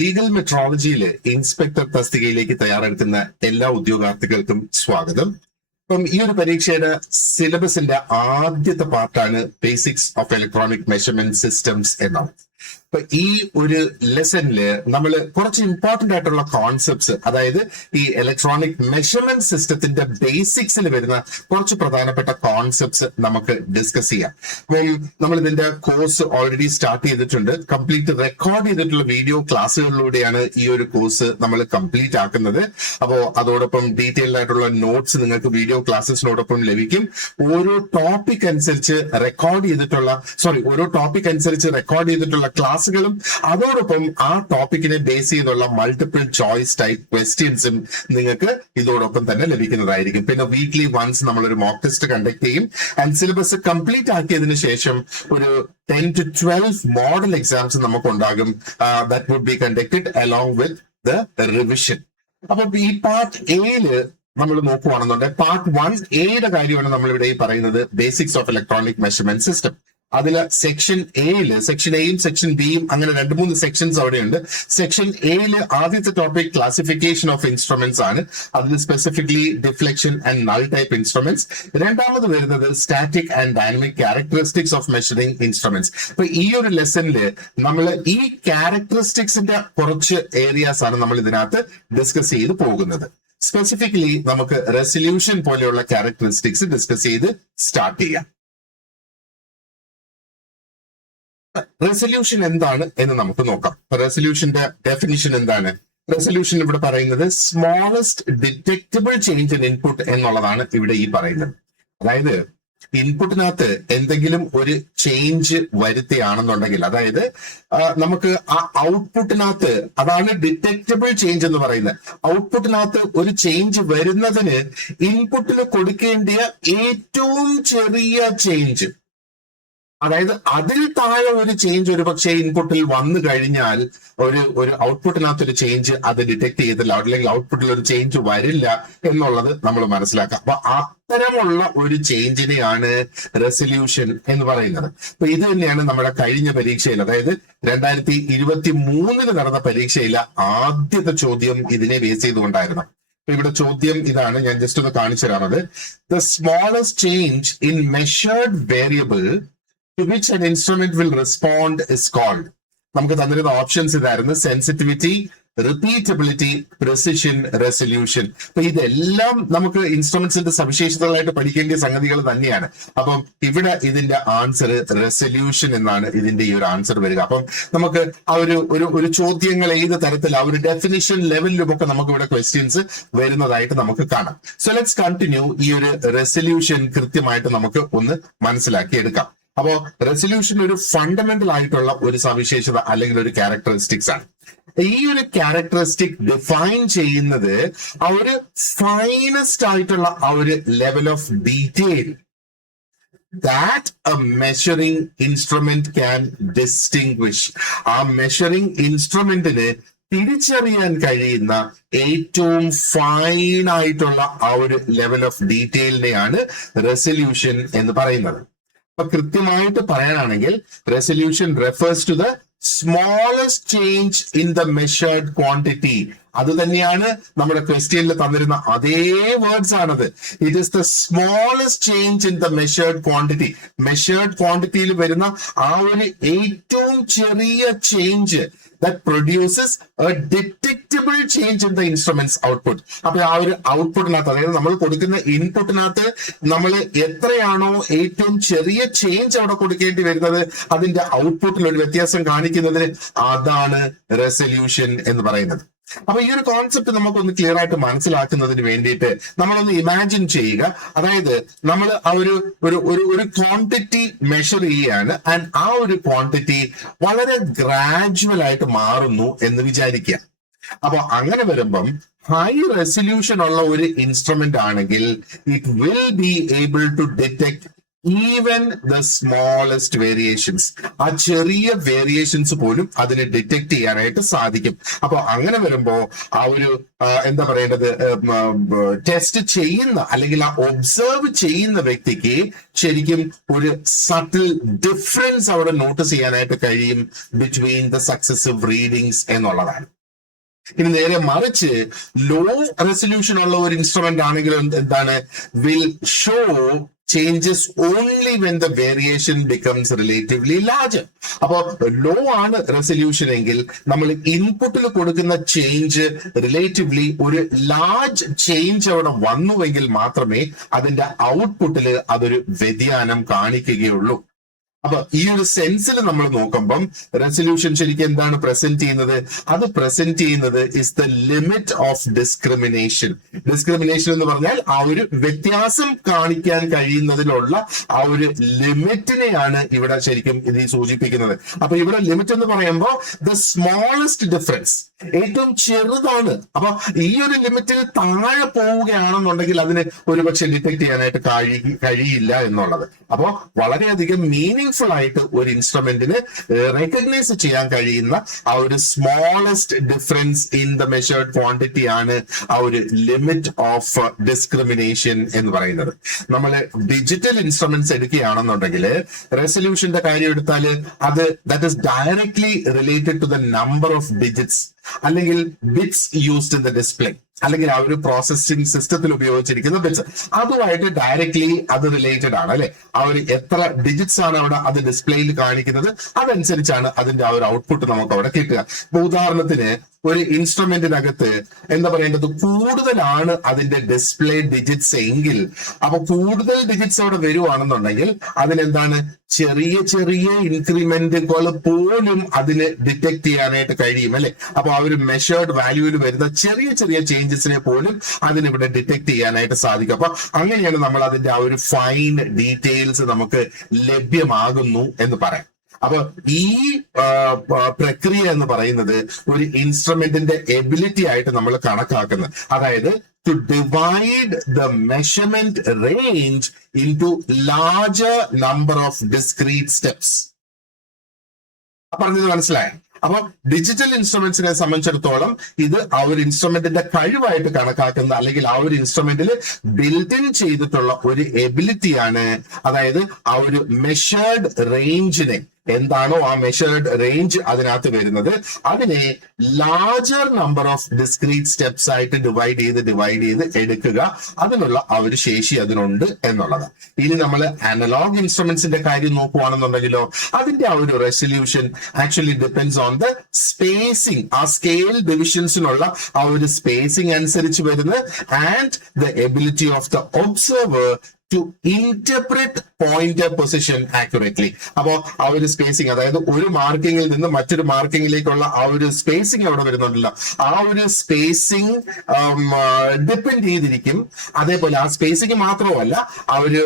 Legal മെട്രോളജിയിലെ inspector തസ്തികയിലേക്ക് തയ്യാറെടുക്കുന്ന എല്ലാ ഉദ്യോഗാർത്ഥികൾക്കും സ്വാഗതം. അപ്പം ഈ ഒരു പരീക്ഷയുടെ സിലബസിന്റെ ആദ്യത്തെ പാർട്ടാണ് basics of electronic measurement systems എന്നാണ്. അപ്പൊ ഈ ഒരു ലെസണില് നമ്മൾ കുറച്ച് ഇമ്പോർട്ടന്റ് ആയിട്ടുള്ള കോൺസെപ്റ്റ്സ്, അതായത് ഈ ഇലക്ട്രോണിക് മെഷർമെന്റ് സിസ്റ്റത്തിന്റെ ബേസിക്സിൽ വരുന്ന കുറച്ച് പ്രധാനപ്പെട്ട കോൺസെപ്റ്റ്സ് നമുക്ക് ഡിസ്കസ് ചെയ്യാം. അപ്പം നമ്മൾ ഇതിന്റെ കോഴ്സ് ഓൾറെഡി സ്റ്റാർട്ട് ചെയ്തിട്ടുണ്ട്. കംപ്ലീറ്റ് റെക്കോർഡ് ചെയ്തിട്ടുള്ള വീഡിയോ ക്ലാസ്സുകളിലൂടെയാണ് ഈ ഒരു കോഴ്സ് നമ്മൾ കംപ്ലീറ്റ് ആക്കുന്നത്. അപ്പോ അതോടൊപ്പം ഡീറ്റെയിൽഡ് ആയിട്ടുള്ള നോട്ട്സ് നിങ്ങൾക്ക് വീഡിയോ ക്ലാസ്സസിനോടൊപ്പം ലഭിക്കും. ഓരോ ടോപ്പിക് അനുസരിച്ച് റെക്കോർഡ് ചെയ്തിട്ടുള്ള ക്ലാസ്സുകളും അതോടൊപ്പം ആ ടോപ്പിക്കിനെ ബേസ് ചെയ്തുള്ള മൾട്ടിപ്പിൾ ചോയ്സ് ടൈപ്പ് ക്വസ്റ്റ്യൻസും നിങ്ങൾക്ക് ഇതോടൊപ്പം തന്നെ ലഭിക്കുന്നതായിരിക്കും. പിന്നെ വീക്ക്ലി വൺസ് നമ്മളൊരു മോക്ക് ടെസ്റ്റ് കണ്ടക്ട് ചെയ്യും. ആൻഡ് സിലബസ് കംപ്ലീറ്റ് ആക്കിയതിനു ശേഷം ഒരു 10 to 12 മോഡൽ എക്സാംസ് നമുക്ക് ഉണ്ടാകും. That would be conducted along with the revision. അപ്പൊ ഈ പാർട്ട് എയില് നമ്മൾ നോക്കുവാണെന്നുണ്ടെങ്കിൽ പാർട്ട് 1A കാര്യമാണ് നമ്മൾ ഇവിടെ പറയുന്നത്, basics of electronic measurement system. അതില് സെക്ഷൻ എയില് സെക്ഷൻ എയും സെക്ഷൻ ബിയും അങ്ങനെ 2-3 സെക്ഷൻസ് അവിടെയുണ്ട്. സെക്ഷൻ എയില് ആദ്യത്തെ ടോപ്പിക് ക്ലാസിഫിക്കേഷൻ ഓഫ് ഇൻസ്ട്രുമെന്റ്സ് ആണ്. അതിൽ specifically deflection and null type instruments. രണ്ടാമത് വരുന്നത് static and dynamic characteristics of measuring instruments. അപ്പൊ ഈ ഒരു ലെസണില് നമ്മൾ ഈ ക്യാരക്ടറിസ്റ്റിക്സിന്റെ കുറച്ച് ഏരിയാസ് ആണ് നമ്മൾ ഇതിനകത്ത് ഡിസ്കസ് ചെയ്ത് പോകുന്നത്. സ്പെസിഫിക്കലി നമുക്ക് റെസൊല്യൂഷൻ പോലെയുള്ള ക്യാരക്ടറിസ്റ്റിക്സ് ഡിസ്കസ് ചെയ്ത് സ്റ്റാർട്ട് ചെയ്യാം. റെസൊല്യൂഷൻ എന്താണ് എന്ന് നമുക്ക് നോക്കാം. റെസൊല്യൂഷന്റെ ഡെഫിനിഷൻ എന്താണ്? റെസൊല്യൂഷൻ ഇവിടെ പറയുന്നത് smallest detectable change in input എന്നുള്ളതാണ് ഇവിടെ ഈ പറയുന്നത്. അതായത് ഇൻപുട്ടിനകത്ത് എന്തെങ്കിലും ഒരു ചേഞ്ച് വരുത്തുകയാണെന്നുണ്ടെങ്കിൽ, അതായത് നമുക്ക് ആ ഔട്ട്പുട്ടിനകത്ത്, അതാണ് ഡിറ്റക്റ്റബിൾ ചേഞ്ച് എന്ന് പറയുന്നത്. ഔട്ട്പുട്ടിനകത്ത് ഒരു ചേഞ്ച് വരുന്നതിന് ഇൻപുട്ടിൽ കൊടുക്കേണ്ടിയ ഏറ്റവും ചെറിയ ചേഞ്ച്, അതായത് അതിൽ താഴെ ഒരു ചേഞ്ച് ഒരു പക്ഷേ ഇൻപുട്ടിൽ വന്നു കഴിഞ്ഞാൽ ഒരു ഔട്ട്പുട്ടിനകത്ത് ഒരു ചേഞ്ച് അത് ഡിറ്റക്ട് ചെയ്തില്ല, അല്ലെങ്കിൽ ഔട്ട്പുട്ടിൽ ഒരു ചേഞ്ച് വരില്ല എന്നുള്ളത് നമ്മൾ മനസ്സിലാക്കാം. അപ്പൊ അത്തരമുള്ള ഒരു ചേഞ്ചിനെയാണ് റെസൊല്യൂഷൻ എന്ന് പറയുന്നത്. അപ്പൊ ഇത് തന്നെയാണ് നമ്മുടെ കഴിഞ്ഞ പരീക്ഷയിൽ, അതായത് 2023 നടന്ന പരീക്ഷയിലെ ആദ്യത്തെ ചോദ്യം ഇതിനെ ബേസ് ചെയ്തുകൊണ്ടായിരുന്നു. അപ്പൊ ഇവിടെ ചോദ്യം ഇതാണ്, ഞാൻ ജസ്റ്റ് ഒന്ന് കാണിച്ചു തരാമത്. The smallest change in measured variable to which an instrument will respond is called. നമുക്ക് തന്നിരുന്ന ഓപ്ഷൻസ് ഇതായിരുന്നു: സെൻസിറ്റിവിറ്റി, റിപ്പീറ്റബിലിറ്റി, പ്രിസിഷൻ, റെസൊല്യൂഷൻ. അപ്പൊ ഇതെല്ലാം നമുക്ക് ഇൻസ്ട്രുമെന്റ്സിന്റെ സവിശേഷതകളായിട്ട് പഠിക്കേണ്ട സംഗതികൾ തന്നെയാണ്. അപ്പം ഇവിടെ ഇതിന്റെ ആൻസർ റെസൊല്യൂഷൻ എന്നാണ് ഇതിന്റെ ഈ ഒരു ആൻസർ വരിക. അപ്പം നമുക്ക് ആ ഒരു ചോദ്യങ്ങൾ ഏത് തരത്തിൽ ആ ഒരു ഡെഫിനിഷൻ ലെവലിലുമൊക്കെ നമുക്ക് ഇവിടെ ക്വസ്റ്റ്യൻസ് വരുന്നതായിട്ട് നമുക്ക് കാണാം. So let's continue. ഈ ഒരു റെസൊല്യൂഷൻ കൃത്യമായിട്ട് നമുക്ക് ഒന്ന് മനസ്സിലാക്കി എടുക്കാം. അപ്പോ റെസൊല്യൂഷൻ ഒരു ഫണ്ടമെന്റൽ ആയിട്ടുള്ള ഒരു സവിശേഷത അല്ലെങ്കിൽ ഒരു ക്യാരക്ടറിസ്റ്റിക്സ് ആണ്. ഈ ഒരു ക്യാരക്ടറിസ്റ്റിക് ഡിഫൈൻ ചെയ്യുന്നത് ആ ഒരു ഫൈനസ്റ്റ് ആയിട്ടുള്ള ആ ഒരു level of detail that A measuring instrument can distinguish. ആ മെഷറിംഗ് ഇൻസ്ട്രുമെന്റിന് തിരിച്ചറിയാൻ കഴിയുന്ന ഏറ്റവും ഫൈൻ ആയിട്ടുള്ള ആ ഒരു ലെവൽ ഓഫ് ഡീറ്റെയിലിനെയാണ് റെസൊല്യൂഷൻ എന്ന് പറയുന്നത്. അപ്പൊ കൃത്യമായിട്ട് പറയാനാണെങ്കിൽ resolution refers to the smallest change in the measured quantity. അത് തന്നെയാണ് നമ്മുടെ ക്വസ്റ്റ്യനിൽ തന്നിരുന്ന അതേ വേർഡ്സ് ആണത്. It is the smallest change in the measured quantity. Measured ക്വാണ്ടിറ്റിയിൽ വരുന്ന ആ ഒരു ഏറ്റവും ചെറിയ change that produces a detectable change in the instrument's output. അപ്പൊ ആ ഒരു ഔട്ട്പുട്ടിനകത്ത്, അതായത് നമ്മൾ കൊടുക്കുന്ന ഇൻപുട്ടിനകത്ത് നമ്മൾ എത്രയാണോ ഏറ്റവും ചെറിയ ചേഞ്ച് അവിടെ കൊടുക്കേണ്ടി വരുന്നത്, അതിന്റെ ഔട്ട്പുട്ടിൽ ഒരു വ്യത്യാസം കാണിക്കുന്നതിന് അതാണ് റെസൊല്യൂഷൻ എന്ന് പറയുന്നത്. അപ്പൊ ഈ ഒരു കോൺസെപ്റ്റ് നമുക്കൊന്ന് ക്ലിയർ ആയിട്ട് മനസ്സിലാക്കുന്നതിന് വേണ്ടിയിട്ട് നമ്മളൊന്ന് ഇമാജിൻ ചെയ്യുക. അതായത് നമ്മൾ ആ ഒരു ക്വാണ്ടിറ്റി മെഷർ ചെയ്യുകയാണ്, ആൻഡ് ആ ഒരു ക്വാണ്ടിറ്റി വളരെ ഗ്രാജുവൽ ആയിട്ട് മാറുന്നു എന്ന് വിചാരിക്കുക. അപ്പൊ അങ്ങനെ വരുമ്പം ഹൈ റെസൊല്യൂഷൻ ഉള്ള ഒരു ഇൻസ്ട്രുമെന്റ് ആണെങ്കിൽ it will be able to detect even the smallest variations, ആ ചെറിയ വേരിയേഷൻസ് പോലും അതിന് ഡിറ്റക്ട് ചെയ്യാനായിട്ട് സാധിക്കും. അപ്പൊ അങ്ങനെ വരുമ്പോ ആ ഒരു എന്താ പറയേണ്ടത്, ടെസ്റ്റ് ചെയ്യുന്ന അല്ലെങ്കിൽ ആ ഒബ്സർവ് ചെയ്യുന്ന വ്യക്തിക്ക് ശരിക്കും ഒരു സട്ടിൽ ഡിഫറൻസ് അവിടെ നോട്ടീസ് ചെയ്യാനായിട്ട് കഴിയും ബിറ്റ്വീൻ ദ സക്സസീവ് റീഡിങ്സ് എന്നുള്ളതാണ്. ഇനി നേരെ മറിച്ച് ലോ റെസൊല്യൂഷൻ ഉള്ള ഒരു ഇൻസ്ട്രുമെന്റ് ആണെങ്കിൽ എന്താണ്, will show changes only when the variation becomes relatively larger. അപ്പോ ലോ ആണ് റെസൊല്യൂഷൻ എങ്കിൽ നമ്മൾ ഇൻപുട്ടിൽ കൊടുക്കുന്ന ചേഞ്ച് റിലേറ്റീവ്ലി ഒരു ലാർജ് ചേഞ്ച് അവിടെ വന്നുവെങ്കിൽ മാത്രമേ അതിന്റെ ഔട്ട്പുട്ടിൽ അതൊരു വ്യതിയാനം കാണിക്കുകയുള്ളൂ. അപ്പൊ ഈ ഒരു സെൻസിൽ നമ്മൾ നോക്കുമ്പം റെസൊല്യൂഷൻ ശരിക്കും എന്താണ് പ്രസന്റ് ചെയ്യുന്നത്, അത് പ്രസന്റ് ചെയ്യുന്നത് is the limit of discrimination. Discrimination എന്ന് പറഞ്ഞാൽ ആ ഒരു വ്യത്യാസം കാണിക്കാൻ കഴിയുന്നതിലുള്ള ആ ഒരു ലിമിറ്റിനെയാണ് ഇവിടെ ശരിക്കും ഇത് സൂചിപ്പിക്കുന്നത്. അപ്പൊ ഇവിടെ ലിമിറ്റ് എന്ന് പറയുമ്പോൾ ദ സ്മോളസ്റ്റ് ഡിഫറൻസ്, ഏറ്റവും ചെറുതാണ്. അപ്പൊ ഈ ഒരു ലിമിറ്റിൽ താഴെ പോവുകയാണെന്നുണ്ടെങ്കിൽ അതിന് ഒരുപക്ഷെ ഡിറ്റക്ട് ചെയ്യാനായിട്ട് കഴിയില്ല എന്നുള്ളത്. അപ്പോ വളരെയധികം മീനിങ് ആയിട്ട് ഒരു ഇൻസ്ട്രുമെന്റിന് റെക്കഗ്നൈസ് ചെയ്യാൻ കഴിയുന്ന ആ ഒരു smallest difference in the measured quantity ആണ് ആ ഒരു ലിമിറ്റ് ഓഫ് ഡിസ്ക്രിമിനേഷൻ എന്ന് പറയുന്നത്. നമ്മൾ ഡിജിറ്റൽ ഇൻസ്ട്രുമെന്റ്സ് എടുക്കുകയാണെന്നുണ്ടെങ്കിൽ റെസൊല്യൂഷന്റെ കാര്യം എടുത്താൽ അത് that is directly related to the number of digits അല്ലെങ്കിൽ bits used in the display, അല്ലെങ്കിൽ ആ ഒരു പ്രോസസ്സിംഗ് സിസ്റ്റത്തിൽ ഉപയോഗിച്ചിരിക്കുന്ന ബിറ്റ്സ്, അതുമായിട്ട് ഡയറക്ട്ലി അത് റിലേറ്റഡ് ആണ് അല്ലെ. ആ ഒരു എത്ര ഡിജിറ്റ്സ് ആണ് അവിടെ അത് ഡിസ്പ്ലേയിൽ കാണിക്കുന്നത്, അതനുസരിച്ചാണ് അതിന്റെ ആ ഒരു ഔട്ട്പുട്ട് നമുക്ക് അവിടെ കിട്ടുക. ഇപ്പൊ ഉദാഹരണത്തിന് ഒരു ഇൻസ്ട്രുമെന്റിനകത്ത് എന്താ പറയേണ്ടത്, കൂടുതലാണ് അതിന്റെ ഡിസ്പ്ലേ ഡിജിറ്റ്സ് എങ്കിൽ, അപ്പൊ കൂടുതൽ ഡിജിറ്റ്സ് അവിടെ വരുവാണെന്നുണ്ടെങ്കിൽ അതിനെന്താണ് ചെറിയ ചെറിയ ഇൻക്രിമെന്റുകൾ പോലും അതിന് ഡിറ്റക്ട് ചെയ്യാനായിട്ട് കഴിയും അല്ലെ. അപ്പൊ ആ ഒരു മെഷേർഡ് വാല്യൂവിൽ വരുന്ന ചെറിയ ചെറിയ ചേഞ്ചസിനെ പോലും അതിനിവിടെ ഡിറ്റക്ട് ചെയ്യാനായിട്ട് സാധിക്കും. അപ്പൊ അങ്ങനെയാണ് നമ്മൾ അതിന്റെ ആ ഒരു ഫൈൻ ഡീറ്റെയിൽസ് നമുക്ക് ലഭ്യമാകുന്നു എന്ന് പറയാം. അപ്പൊ ഈ പ്രക്രിയ എന്ന് പറയുന്നത് ഒരു ഇൻസ്ട്രുമെന്റിന്റെ എബിലിറ്റി ആയിട്ട് നമ്മൾ കണക്കാക്കുന്നത്, അതായത് to divide the measurement range into larger number of discrete steps. പറഞ്ഞത് മനസ്സിലായോ? അപ്പൊ ഡിജിറ്റൽ ഇൻസ്ട്രുമെന്റ്സിനെ സംബന്ധിച്ചിടത്തോളം ഇത് ആ ഒരു ഇൻസ്ട്രുമെന്റിന്റെ കഴിവായിട്ട് കണക്കാക്കുന്ന, അല്ലെങ്കിൽ ആ ഒരു ഇൻസ്ട്രുമെന്റിൽ ബിൽഡ് ഇൻ ചെയ്തിട്ടുള്ള ഒരു എബിലിറ്റിയാണ്. അതായത് ആ ഒരു മെഷേർഡ് റേഞ്ചിനെ, എന്താണോ ആ മെഷേർഡ് റേഞ്ച് അതിനകത്ത് വരുന്നത്, അതിനെ larger number of discrete steps ആയിട്ട് ഡിവൈഡ് ചെയ്ത് എടുക്കുക, അതിനുള്ള ആ ഒരു ശേഷി അതിനുണ്ട് എന്നുള്ളത്. ഇനി നമ്മൾ അനലോഗ് ഇൻസ്ട്രുമെന്റ്സിന്റെ കാര്യം നോക്കുകയാണെന്നുണ്ടെങ്കിലോ, അതിന്റെ ആ ഒരു resolution actually depends on the spacing, ആ സ്കെയിൽ ഡിവിഷൻസിനുള്ള ആ ഒരു സ്പേസിംഗ് അനുസരിച്ച് വരുന്നത്, and the ability of the observer to interpret pointer position accurately. അപ്പോ ആ ഒരു സ്പേസിംഗ്, അതായത് ഒരു മാർക്കിങ്ങിൽ നിന്ന് മറ്റൊരു മാർക്കിങ്ങിലേക്കുള്ള ആ ഒരു സ്പേസിംഗ് അവിടെ വരുന്നുണ്ടല്ലോ, ആ ഒരു സ്പേസിംഗ് ഡിപ്പെൻഡ് ചെയ്തിരിക്കും. അതേപോലെ ആ സ്പേസിംഗ് മാത്രമല്ല, ആ ഒരു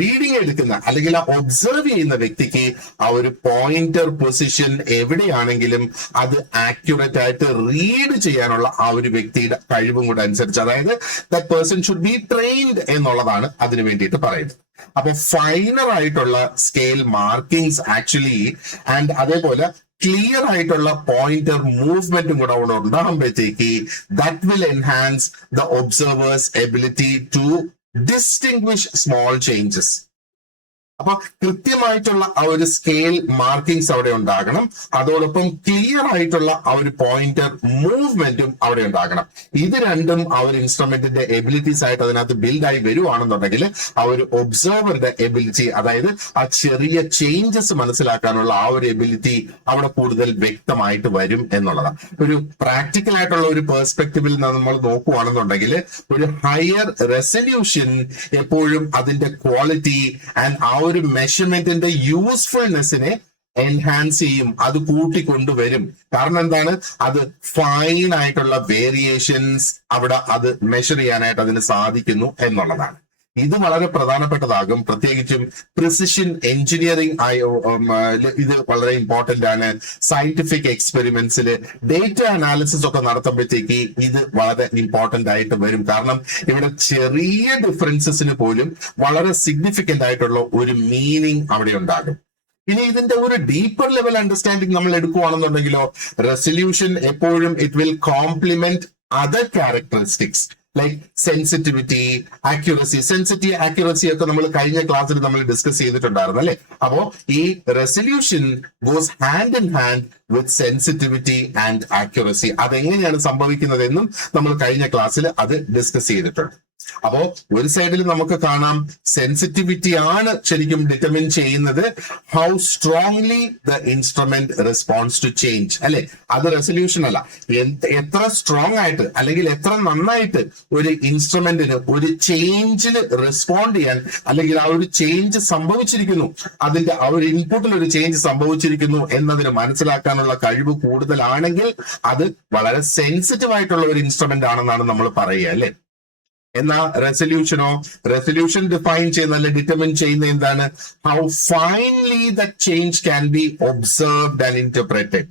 റീഡിംഗ് എടുക്കുന്ന അല്ലെങ്കിൽ ആ ഒബ്സർവ് ചെയ്യുന്ന വ്യക്തിക്ക് ആ ഒരു പോയിന്റർ പൊസിഷൻ എവിടെയാണെങ്കിലും അത് ആക്യുറേറ്റ് ആയിട്ട് റീഡ് ചെയ്യാനുള്ള ആ ഒരു വ്യക്തിയുടെ കഴിവും കൂടെ അനുസരിച്ച്, അതായത് that person should be trained എന്നുള്ളതാണ് അതിന് വേണ്ടിയിട്ട് പറയുന്നത്. അപ്പൊ ഫൈനർ ആയിട്ടുള്ള സ്കെയിൽ മാർക്കിങ്സ് ആക്ച്വലി, ആൻഡ് അതേപോലെ ക്ലിയർ ആയിട്ടുള്ള പോയിന്റർ മൂവ്മെന്റും കൂടെ അവിടെ ഉണ്ടാകുമ്പോഴത്തേക്ക് that will enhance the observer's ability to distinguish small changes. അപ്പൊ കൃത്യമായിട്ടുള്ള ആ ഒരു സ്കെയിൽ മാർക്കിങ്സ് അവിടെ ഉണ്ടാകണം, അതോടൊപ്പം ക്ലിയർ ആയിട്ടുള്ള ആ ഒരു പോയിന്റർ മൂവ്മെന്റും അവിടെ ഉണ്ടാകണം. ഇത് രണ്ടും ആ ഒരു ഇൻസ്ട്രുമെന്റിന്റെ എബിലിറ്റീസ് ആയിട്ട് അതിനകത്ത് ബിൽഡായി വരുവാണെന്നുണ്ടെങ്കിൽ ആ ഒരു ഒബ്സർവറിന്റെ എബിലിറ്റി, അതായത് ആ ചെറിയ ചേഞ്ചസ് മനസ്സിലാക്കാനുള്ള ആ ഒരു എബിലിറ്റി അവിടെ കൂടുതൽ വ്യക്തമായിട്ട് വരും എന്നുള്ളതാണ്. ഒരു പ്രാക്ടിക്കൽ ആയിട്ടുള്ള ഒരു പെർസ്പെക്റ്റീവിൽ നമ്മൾ നോക്കുകയാണെന്നുണ്ടെങ്കിൽ ഒരു ഹയർ റെസൊല്യൂഷൻ എപ്പോഴും അതിന്റെ ക്വാളിറ്റി ആൻഡ് ആ ഒരു മെഷർമെന്റിന്റെ യൂസ്ഫുൾനെസ്സിനെ എൻഹാൻസ് ചെയ്യും, അത് കൂട്ടിക്കൊണ്ടുവരും. കാരണം എന്താണ്, അത് ഫൈൻ ആയിട്ടുള്ള വേരിയേഷൻസ് അവിടെ അത് മെഷർ ചെയ്യാനായിട്ട് അതിന് സാധിക്കുന്നു എന്നുള്ളതാണ്. ഇത് വളരെ പ്രധാനപ്പെട്ടതാകും. പ്രത്യേകിച്ചും പ്രിസിഷൻ എഞ്ചിനീയറിംഗ് ഇത് വളരെ ഇമ്പോർട്ടന്റ് ആണ്. സയന്റിഫിക് എക്സ്പെരിമെന്റ്സിൽ ഡേറ്റ അനാലിസിസ് ഒക്കെ നടത്തുമ്പോഴത്തേക്ക് ഇത് വളരെ ഇമ്പോർട്ടന്റ് ആയിട്ട് വരും. കാരണം ഇവിടെ ചെറിയ ഡിഫറൻസസിന് പോലും വളരെ സിഗ്നിഫിക്കന്റ് ആയിട്ടുള്ള ഒരു മീനിങ് അവിടെ ഉണ്ടാകും. ഇനി ഇതിന്റെ ഒരു ഡീപ്പർ ലെവൽ അണ്ടർസ്റ്റാൻഡിങ് നമ്മൾ എടുക്കുകയാണെന്നുണ്ടെങ്കിലോ, റെസൊല്യൂഷൻ എപ്പോഴും it will complement other characteristics like sensitivity, accuracy. Accuracy ഒക്കെ നമ്മൾ കഴിഞ്ഞ ക്ലാസ്സിൽ നമ്മൾ ഡിസ്കസ് ചെയ്തിട്ടുണ്ടായിരുന്നു അല്ലെ. അപ്പോ ഈ resolution goes hand in hand with sensitivity and accuracy. അതെങ്ങനെയാണ് സംഭവിക്കുന്നതെന്നും നമ്മൾ കഴിഞ്ഞ ക്ലാസ്സിൽ അത് ഡിസ്കസ് ചെയ്തിട്ടുണ്ട്. അപ്പോ ഒരു സൈഡിൽ നമുക്ക് കാണാം സെൻസിറ്റിവിറ്റി ആണ് ശരിക്കും ഡിറ്റർമിൻ ചെയ്യുന്നത് how strongly the instrument response to change അല്ലെ. അത് റെസൊല്യൂഷൻ അല്ല, എത്ര സ്ട്രോങ് ആയിട്ട് അല്ലെങ്കിൽ എത്ര നന്നായിട്ട് ഒരു ഇൻസ്ട്രുമെന്റിന് ഒരു ചേഞ്ചിന് റെസ്പോണ്ട് ചെയ്യാൻ, അല്ലെങ്കിൽ ആ ഒരു ചേഞ്ച് സംഭവിച്ചിരിക്കുന്നു, അതിന്റെ ആ ഒരു ഇൻപുട്ടിൽ ഒരു ചേഞ്ച് സംഭവിച്ചിരിക്കുന്നു എന്നതിന് മനസ്സിലാക്കാനുള്ള കഴിവ് കൂടുതലാണെങ്കിൽ അത് വളരെ സെൻസിറ്റീവ് ആയിട്ടുള്ള ഒരു ഇൻസ്ട്രുമെന്റ് ആണെന്നാണ് നമ്മൾ പറയുക അല്ലെ. എന്നാ റെസൊല്യൂഷൻ ഡിഫൈൻ ചെയ്യുന്ന അല്ലെ ഡിറ്റർമിൻ ചെയ്യുന്ന എന്താണ്, how finely that change can be observed and interpreted.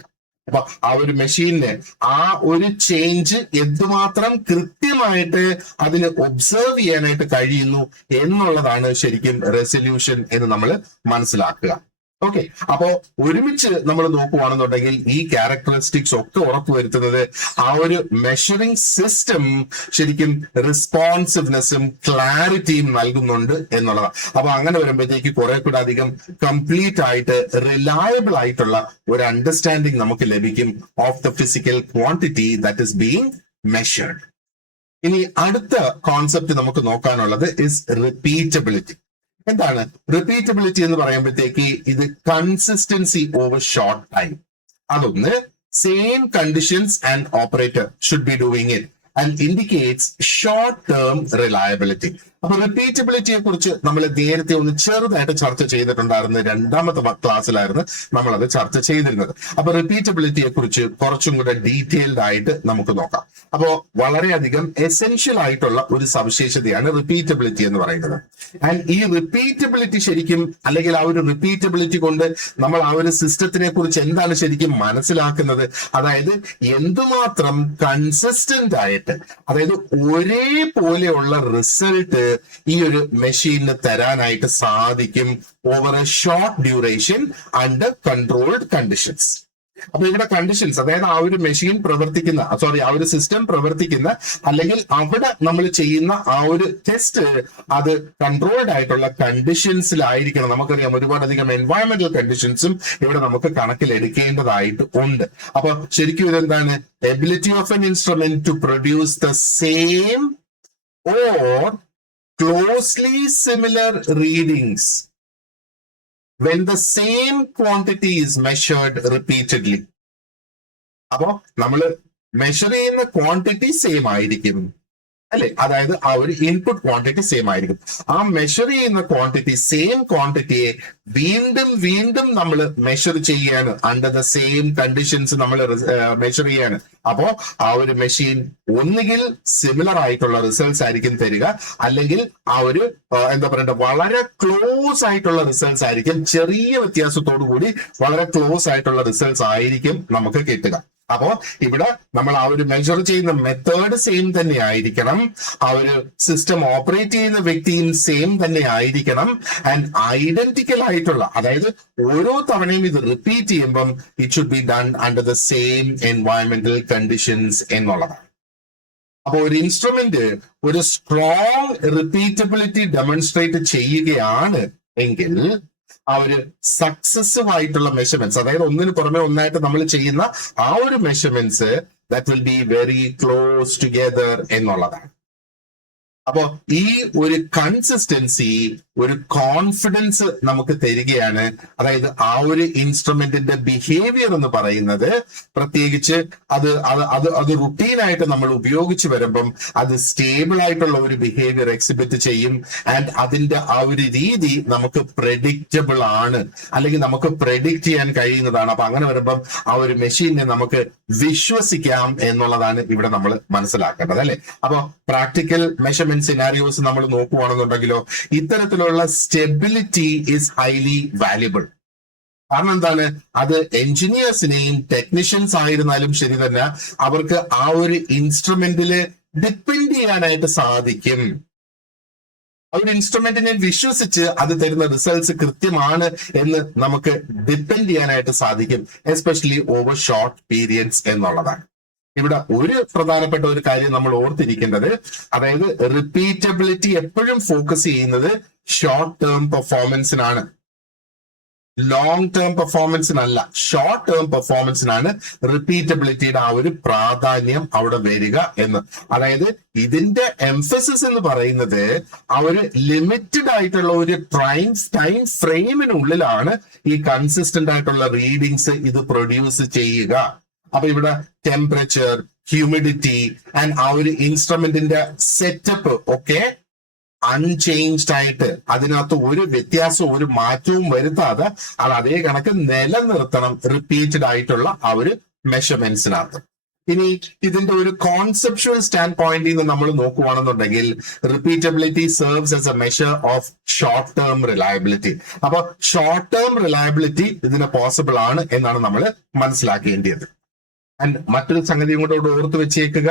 അപ്പൊ ആ ഒരു മെഷീനിന് ആ ഒരു ചേഞ്ച് എന്തുമാത്രം കൃത്യമായിട്ട് അതിന് ഒബ്സർവ് ചെയ്യാനായിട്ട് കഴിയുന്നു എന്നുള്ളതാണ് ശരിക്കും റെസൊല്യൂഷൻ എന്ന് നമ്മൾ മനസ്സിലാക്കുക. ഓക്കെ, അപ്പോ ഒരുമിച്ച് നമ്മൾ നോക്കുകയാണെന്നുണ്ടെങ്കിൽ ഈ ക്യാരക്ടറിസ്റ്റിക്സ് ഒക്കെ ഉറപ്പുവരുത്തുന്നത് ആ ഒരു മെഷറിംഗ് സിസ്റ്റം ശരിക്കും റെസ്പോൺസിവ്നെസ്സും ക്ലാരിറ്റിയും നൽകുന്നുണ്ട് എന്നുള്ളതാണ്. അപ്പൊ അങ്ങനെ വരുമ്പോഴത്തേക്ക് കുറെ കൂടെ അധികം കംപ്ലീറ്റ് ആയിട്ട് റിലയബിൾ ആയിട്ടുള്ള ഒരു അണ്ടർസ്റ്റാൻഡിങ് നമുക്ക് ലഭിക്കും of the physical quantity that is being measured. ഇനി അടുത്ത കോൺസെപ്റ്റ് നമുക്ക് നോക്കാനുള്ളത് ഇസ് റിപ്പീറ്റബിലിറ്റി. എന്താണ് റിപ്പീറ്റബിലിറ്റി എന്ന് പറയുമ്പോഴത്തേക്ക് ഇത് കൺസിസ്റ്റൻസി ഓവർ ഷോർട്ട് ടൈം. അതൊന്ന്, same conditions and operator should be doing it and indicates short term reliability. അപ്പൊ റിപ്പീറ്റബിലിറ്റിയെ കുറിച്ച് നമ്മൾ നേരത്തെ ഒന്ന് ചെറുതായിട്ട് ചർച്ച ചെയ്തിട്ടുണ്ടായിരുന്നു. രണ്ടാമത്തെ ക്ലാസ്സിലായിരുന്നു നമ്മൾ അത് ചർച്ച ചെയ്തിരുന്നത്. അപ്പൊ റിപ്പീറ്റബിലിറ്റിയെ കുറിച്ച് കുറച്ചും കൂടെ ഡീറ്റെയിൽഡ് ആയിട്ട് നമുക്ക് നോക്കാം. അപ്പോ വളരെയധികം എസെൻഷ്യൽ ആയിട്ടുള്ള ഒരു സവിശേഷതയാണ് റിപ്പീറ്റബിലിറ്റി എന്ന് പറയുന്നത്. ആൻഡ് ഈ റിപ്പീറ്റബിലിറ്റി ശരിക്കും, അല്ലെങ്കിൽ ആ ഒരു റിപ്പീറ്റബിലിറ്റി കൊണ്ട് നമ്മൾ ആ ഒരു സിസ്റ്റത്തിനെ കുറിച്ച് എന്താണ് ശരിക്കും മനസ്സിലാക്കുന്നത്, അതായത് എന്തുമാത്രം കൺസിസ്റ്റന്റ് ആയിട്ട്, അതായത് ഒരേപോലെയുള്ള റിസൾട്ട് ഈ ഒരു മെഷീനിന് തരാനായിട്ട് സാധിക്കും over A short duration under controlled conditions. അപ്പൊ ഇവിടെ കണ്ടീഷൻസ്, അതായത് ആ ഒരു മെഷീൻ പ്രവർത്തിക്കുന്ന, ആ ഒരു സിസ്റ്റം പ്രവർത്തിക്കുന്ന, അല്ലെങ്കിൽ അവിടെ നമ്മൾ ചെയ്യുന്ന ആ ഒരു ടെസ്റ്റ് അത് കൺട്രോൾഡ് ആയിട്ടുള്ള കണ്ടീഷൻസിലായിരിക്കണം. നമുക്കറിയാം ഒരുപാടധികം എൻവയോൺമെന്റൽ കണ്ടീഷൻസും ഇവിടെ നമുക്ക് കണക്കിലെടുക്കേണ്ടതായിട്ട് ഉണ്ട്. അപ്പൊ ശരിക്കും ഇതെന്താണ്, ability of an instrument to produce the same or closely similar readings when the same quantity is measured repeatedly. അപ്പോ നമ്മൾ മെഷർ ചെയ്യുന്ന ക്വാണ്ടിറ്റി സെയിം ആയിരിക്കും അല്ലെ, അതായത് ആ ഒരു ഇൻപുട്ട് ക്വാണ്ടിറ്റി സെയിം ആയിരിക്കും. ആ മെഷർ ചെയ്യുന്ന ക്വാണ്ടിറ്റി, സെയിം ക്വാണ്ടിറ്റിയെ വീണ്ടും വീണ്ടും നമ്മൾ മെഷർ ചെയ്യാണ്, അണ്ടർ ദ സെയിം കണ്ടീഷൻസ് നമ്മൾ മെഷർ ചെയ്യാണ്. അപ്പോ ആ ഒരു മെഷീൻ ഒന്നുകിൽ സിമിലർ ആയിട്ടുള്ള റിസൾട്ട്സ് ആയിരിക്കും തരിക, അല്ലെങ്കിൽ ആ ഒരു എന്താ പറയണ്ട വളരെ ക്ലോസ് ആയിട്ടുള്ള റിസൾട്ട്സ് ആയിരിക്കും, ചെറിയ വ്യത്യാസത്തോടു കൂടി വളരെ ക്ലോസ് ആയിട്ടുള്ള റിസൾട്ട്സ് ആയിരിക്കും നമുക്ക് കിട്ടുക. അപ്പോ ഇവിടെ നമ്മൾ ആ ഒരു മെഷർ ചെയ്യുന്ന മെത്തേഡ് സെയിം തന്നെ ആയിരിക്കണം, ആ ഒരു സിസ്റ്റം ഓപ്പറേറ്റ് ചെയ്യുന്ന വ്യക്തിയും സെയിം തന്നെ ആയിരിക്കണം, ആൻഡ് ഐഡന്റിക്കൽ ആയിട്ടുള്ള, അതായത് ഓരോ തവണയും ഇത് റിപ്പീറ്റ് ചെയ്യുമ്പം it should be done under the same എൻവയോൺമെന്റൽ കണ്ടീഷൻസ് എന്നുള്ളതാണ്. അപ്പൊ ഒരു ഇൻസ്ട്രുമെന്റ് ഒരു സ്ട്രോങ് റിപ്പീറ്റബിലിറ്റി ഡെമോൺസ്ട്രേറ്റ് ചെയ്യുകയാണ് എങ്കിൽ ആ ഒരു സക്സസീവ് ആയിട്ടുള്ള മെഷർമെന്റ്സ്, അതായത് ഒന്നിന് പുറമെ ഒന്നായിട്ട് നമ്മൾ ചെയ്യുന്ന ആ ഒരു measurements that will be very close together എന്നുള്ളതാണ്. അപ്പോ ഈ ഒരു കൺസിസ്റ്റൻസി ഒരു കോൺഫിഡൻസ് നമുക്ക് തരികയാണ്. അതായത് ആ ഒരു ഇൻസ്ട്രുമെന്റിന്റെ ബിഹേവിയർ എന്ന് പറയുന്നത്, പ്രത്യേകിച്ച് അത് റുട്ടീനായിട്ട് നമ്മൾ ഉപയോഗിച്ച് വരുമ്പം അത് സ്റ്റേബിൾ ആയിട്ടുള്ള ഒരു ബിഹേവിയർ എക്സിബിറ്റ് ചെയ്യും. ആൻഡ് അതിന്റെ ആ ഒരു രീതി നമുക്ക് പ്രെഡിക്റ്റബിൾ ആണ്, അല്ലെങ്കിൽ നമുക്ക് പ്രെഡിക്റ്റ് ചെയ്യാൻ കഴിയുന്നതാണ്. അപ്പൊ അങ്ങനെ വരുമ്പം ആ ഒരു മെഷീനെ നമുക്ക് വിശ്വസിക്കാം എന്നുള്ളതാണ് ഇവിടെ നമ്മൾ മനസ്സിലാക്കേണ്ടത് അല്ലെ. അപ്പൊ പ്രാക്ടിക്കൽ മെഷർമെന്റ് എക്സ്പെരിമെന്റ് സിനാരിയോസ് നമ്മൾ നോക്കുകയാണെന്നുണ്ടെങ്കിലോ ഇത്തരത്തിലുള്ള സ്റ്റെബിലിറ്റി ഈസ് ഹൈലി വാല്യുബിൾ. കാരണം എന്താണ്, അത് എഞ്ചിനീയേഴ്സിനെയും ടെക്നീഷ്യൻസ് ആയിരുന്നാലും ശരി തന്നെ അവർക്ക് ആ ഒരു ഇൻസ്ട്രുമെന്റില് ഡിപ്പെൻഡ് ചെയ്യാനായിട്ട് സാധിക്കും. ആ ഒരു ഇൻസ്ട്രുമെന്റിനെ വിശ്വസിച്ച് അത് തരുന്ന റിസൾട്ട്സ് കൃത്യമാണ് എന്ന് നമുക്ക് ഡിപ്പെൻഡ് ചെയ്യാനായിട്ട് സാധിക്കും, എസ്പെഷ്യലി ഓവർ ഷോർട്ട് പീരിയഡ്സ് എന്നുള്ളതാണ്. ഇവിടെ ഒരു പ്രധാനപ്പെട്ട ഒരു കാര്യം നമ്മൾ ഓർത്തിരിക്കേണ്ടത്, അതായത് റിപ്പീറ്റബിലിറ്റി എപ്പോഴും ഫോക്കസ് ചെയ്യുന്നത് ഷോർട്ട് ടേം പെർഫോമൻസിനാണ്, ലോങ് ടേം പെർഫോമൻസിനല്ല. ഷോർട്ട് ടേം പെർഫോമൻസിനാണ് റിപ്പീറ്റബിലിറ്റിയുടെ ആ ഒരു പ്രാധാന്യം അവിടെ വരിക എന്ന്. അതായത് ഇതിന്റെ എംഫസിസ് എന്ന് പറയുന്നത് ആ ഒരു ലിമിറ്റഡ് ആയിട്ടുള്ള ഒരു ടൈം ഫ്രെയിമിനുള്ളിലാണ് ഈ കൺസിസ്റ്റന്റ് ആയിട്ടുള്ള റീഡിങ്സ് ഇത് പ്രൊഡ്യൂസ് ചെയ്യുക. അപ്പൊ ഇവിടെ ടെമ്പറേച്ചർ, ഹ്യൂമിഡിറ്റി ആൻഡ് ആ ഒരു ഇൻസ്ട്രുമെന്റിന്റെ സെറ്റപ്പ് ഒക്കെ അൺചേഞ്ച്ഡ് ആയിട്ട് അതിനകത്ത് ഒരു വ്യത്യാസവും ഒരു മാറ്റവും വരുത്താതെ അത് അതേ കണക്ക് നിലനിർത്തണം റിപ്പീറ്റഡ് ആയിട്ടുള്ള ആ ഒരു മെഷർമെന്റ്സിനകത്ത്. ഇനി ഇതിന്റെ ഒരു കോൺസെപ്ച്വൽ സ്റ്റാൻഡ് പോയിന്റിൽ നിന്ന് നമ്മൾ നോക്കുകയാണെന്നുണ്ടെങ്കിൽ repeatability serves as A measure of short term reliability. അപ്പൊ ഷോർട്ട് ടേം റിലയബിലിറ്റി ഇതിന് പോസിബിൾ ആണ് എന്നാണ് നമ്മൾ മനസ്സിലാക്കേണ്ടത്. ആൻഡ് മറ്റൊരു സംഗതിയും കൂടെ ഓർത്ത് വെച്ചേക്കുക,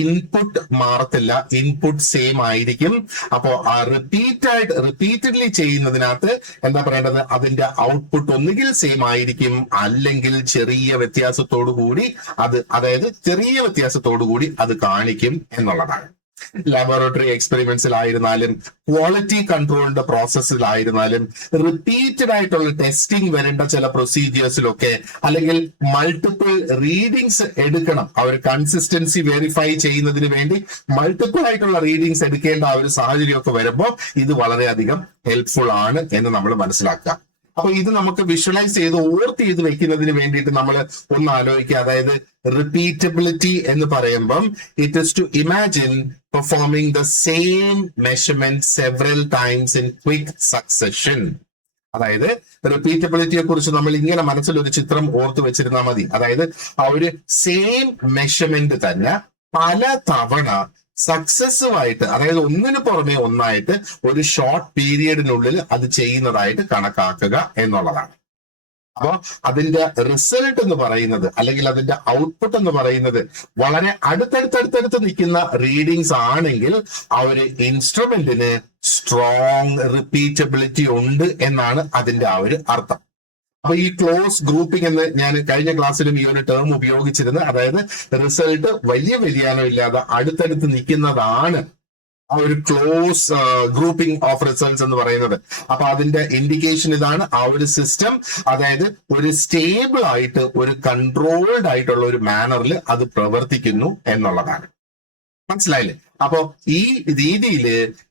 ഇൻപുട്ട് മാറത്തില്ല, ഇൻപുട്ട് സെയിം ആയിരിക്കും. അപ്പോ ആ റിപ്പീറ്റഡ്ലി ചെയ്യുന്നതിനകത്ത് എന്താ പറയേണ്ടത്, അതിന്റെ ഔട്ട്പുട്ട് ഒന്നുകിൽ സെയിം ആയിരിക്കും, അല്ലെങ്കിൽ ചെറിയ വ്യത്യാസത്തോടു കൂടി അത് കാണിക്കും എന്നുള്ളതാണ്. ലാബോറട്ടറി എക്സ്പെരിമെന്റ്സിലായിരുന്നാലും ക്വാളിറ്റി കൺട്രോളിന്റെ പ്രോസസ്സിലായിരുന്നാലും റിപ്പീറ്റഡ് ആയിട്ടുള്ള ടെസ്റ്റിംഗ് വരേണ്ട ചില പ്രൊസീജിയേഴ്സിലൊക്കെ, അല്ലെങ്കിൽ മൾട്ടിപ്പിൾ റീഡിങ്സ് എടുക്കണം, ആ ഒരു കൺസിസ്റ്റൻസി വെരിഫൈ ചെയ്യുന്നതിന് വേണ്ടി മൾട്ടിപ്പിൾ ആയിട്ടുള്ള റീഡിങ്സ് എടുക്കേണ്ട ആ ഒരു സാഹചര്യമൊക്കെ വരുമ്പോൾ ഇത് വളരെയധികം ഹെൽപ്ഫുൾ ആണ് എന്ന് നമ്മൾ മനസ്സിലാക്കുക. അപ്പൊ ഇത് നമുക്ക് വിഷ്വലൈസ് ചെയ്ത് ചെയ്ത് വെക്കുന്നതിന് വേണ്ടിയിട്ട് നമ്മൾ ഒന്ന് ആലോചിക്കുക. അതായത് റിപ്പീറ്റബിലിറ്റി എന്ന് പറയുമ്പം it is to imagine performing the same measurement several times in quick succession. അതായത് റിപ്പീറ്റബിലിറ്റിയെ കുറിച്ച് നമ്മൾ ഇങ്ങനെ മനസ്സിൽ ഒരു ചിത്രം ഓർത്ത് വെച്ചിരുന്നാൽ മതി. അതായത് ആ ഒരു സെയിം മെഷർമെന്റ് തന്നെ പല തവണ സക്സസീവായിട്ട്, അതായത് ഒന്നിനു പുറമെ ഒന്നായിട്ട് ഒരു ഷോർട്ട് പീരിയഡിനുള്ളിൽ അത് ചെയ്യുന്നതായിട്ട് കണക്കാക്കുക എന്നുള്ളതാണ്. അപ്പൊ അതിന്റെ റിസൾട്ട് എന്ന് പറയുന്നത്, അല്ലെങ്കിൽ അതിന്റെ ഔട്ട്പുട്ട് എന്ന് പറയുന്നത് വളരെ അടുത്തടുത്തടുത്തടുത്ത് നിൽക്കുന്ന റീഡിങ്സ് ആണെങ്കിൽ ആ ഒരു ഇൻസ്ട്രുമെന്റിന് സ്ട്രോങ് റിപ്പീറ്റബിലിറ്റി ഉണ്ട് എന്നാണ് അതിന്റെ ആ ഒരു അർത്ഥം. അപ്പൊ ഈ ക്ലോസ് ഗ്രൂപ്പിംഗ് എന്ന് ഞാൻ കഴിഞ്ഞ ക്ലാസ്സിലും ഈ ഒരു ടേം ഉപയോഗിച്ചിരുന്നു. അതായത് റിസൾട്ട് വലിയ വ്യതിയാനം ഇല്ലാതെ അടുത്തടുത്ത് നിൽക്കുന്നതാണ് ആ ഒരു ക്ലോസ് ഗ്രൂപ്പിംഗ് ഓഫ് റിസൾട്ട്സ് എന്ന് പറയുന്നത്. അപ്പൊ അതിന്റെ ഇൻഡിക്കേഷൻ ഇതാണ്, ആ ഒരു സിസ്റ്റം അതായത് ഒരു സ്റ്റേബിൾ ആയിട്ട് ഒരു കൺട്രോൾഡ് ആയിട്ടുള്ള ഒരു മാനറിൽ അത് പ്രവർത്തിക്കുന്നു എന്നുള്ളതാണ്. മനസ്സിലായില്ലേ? അപ്പോ ഈ രീതിയിൽ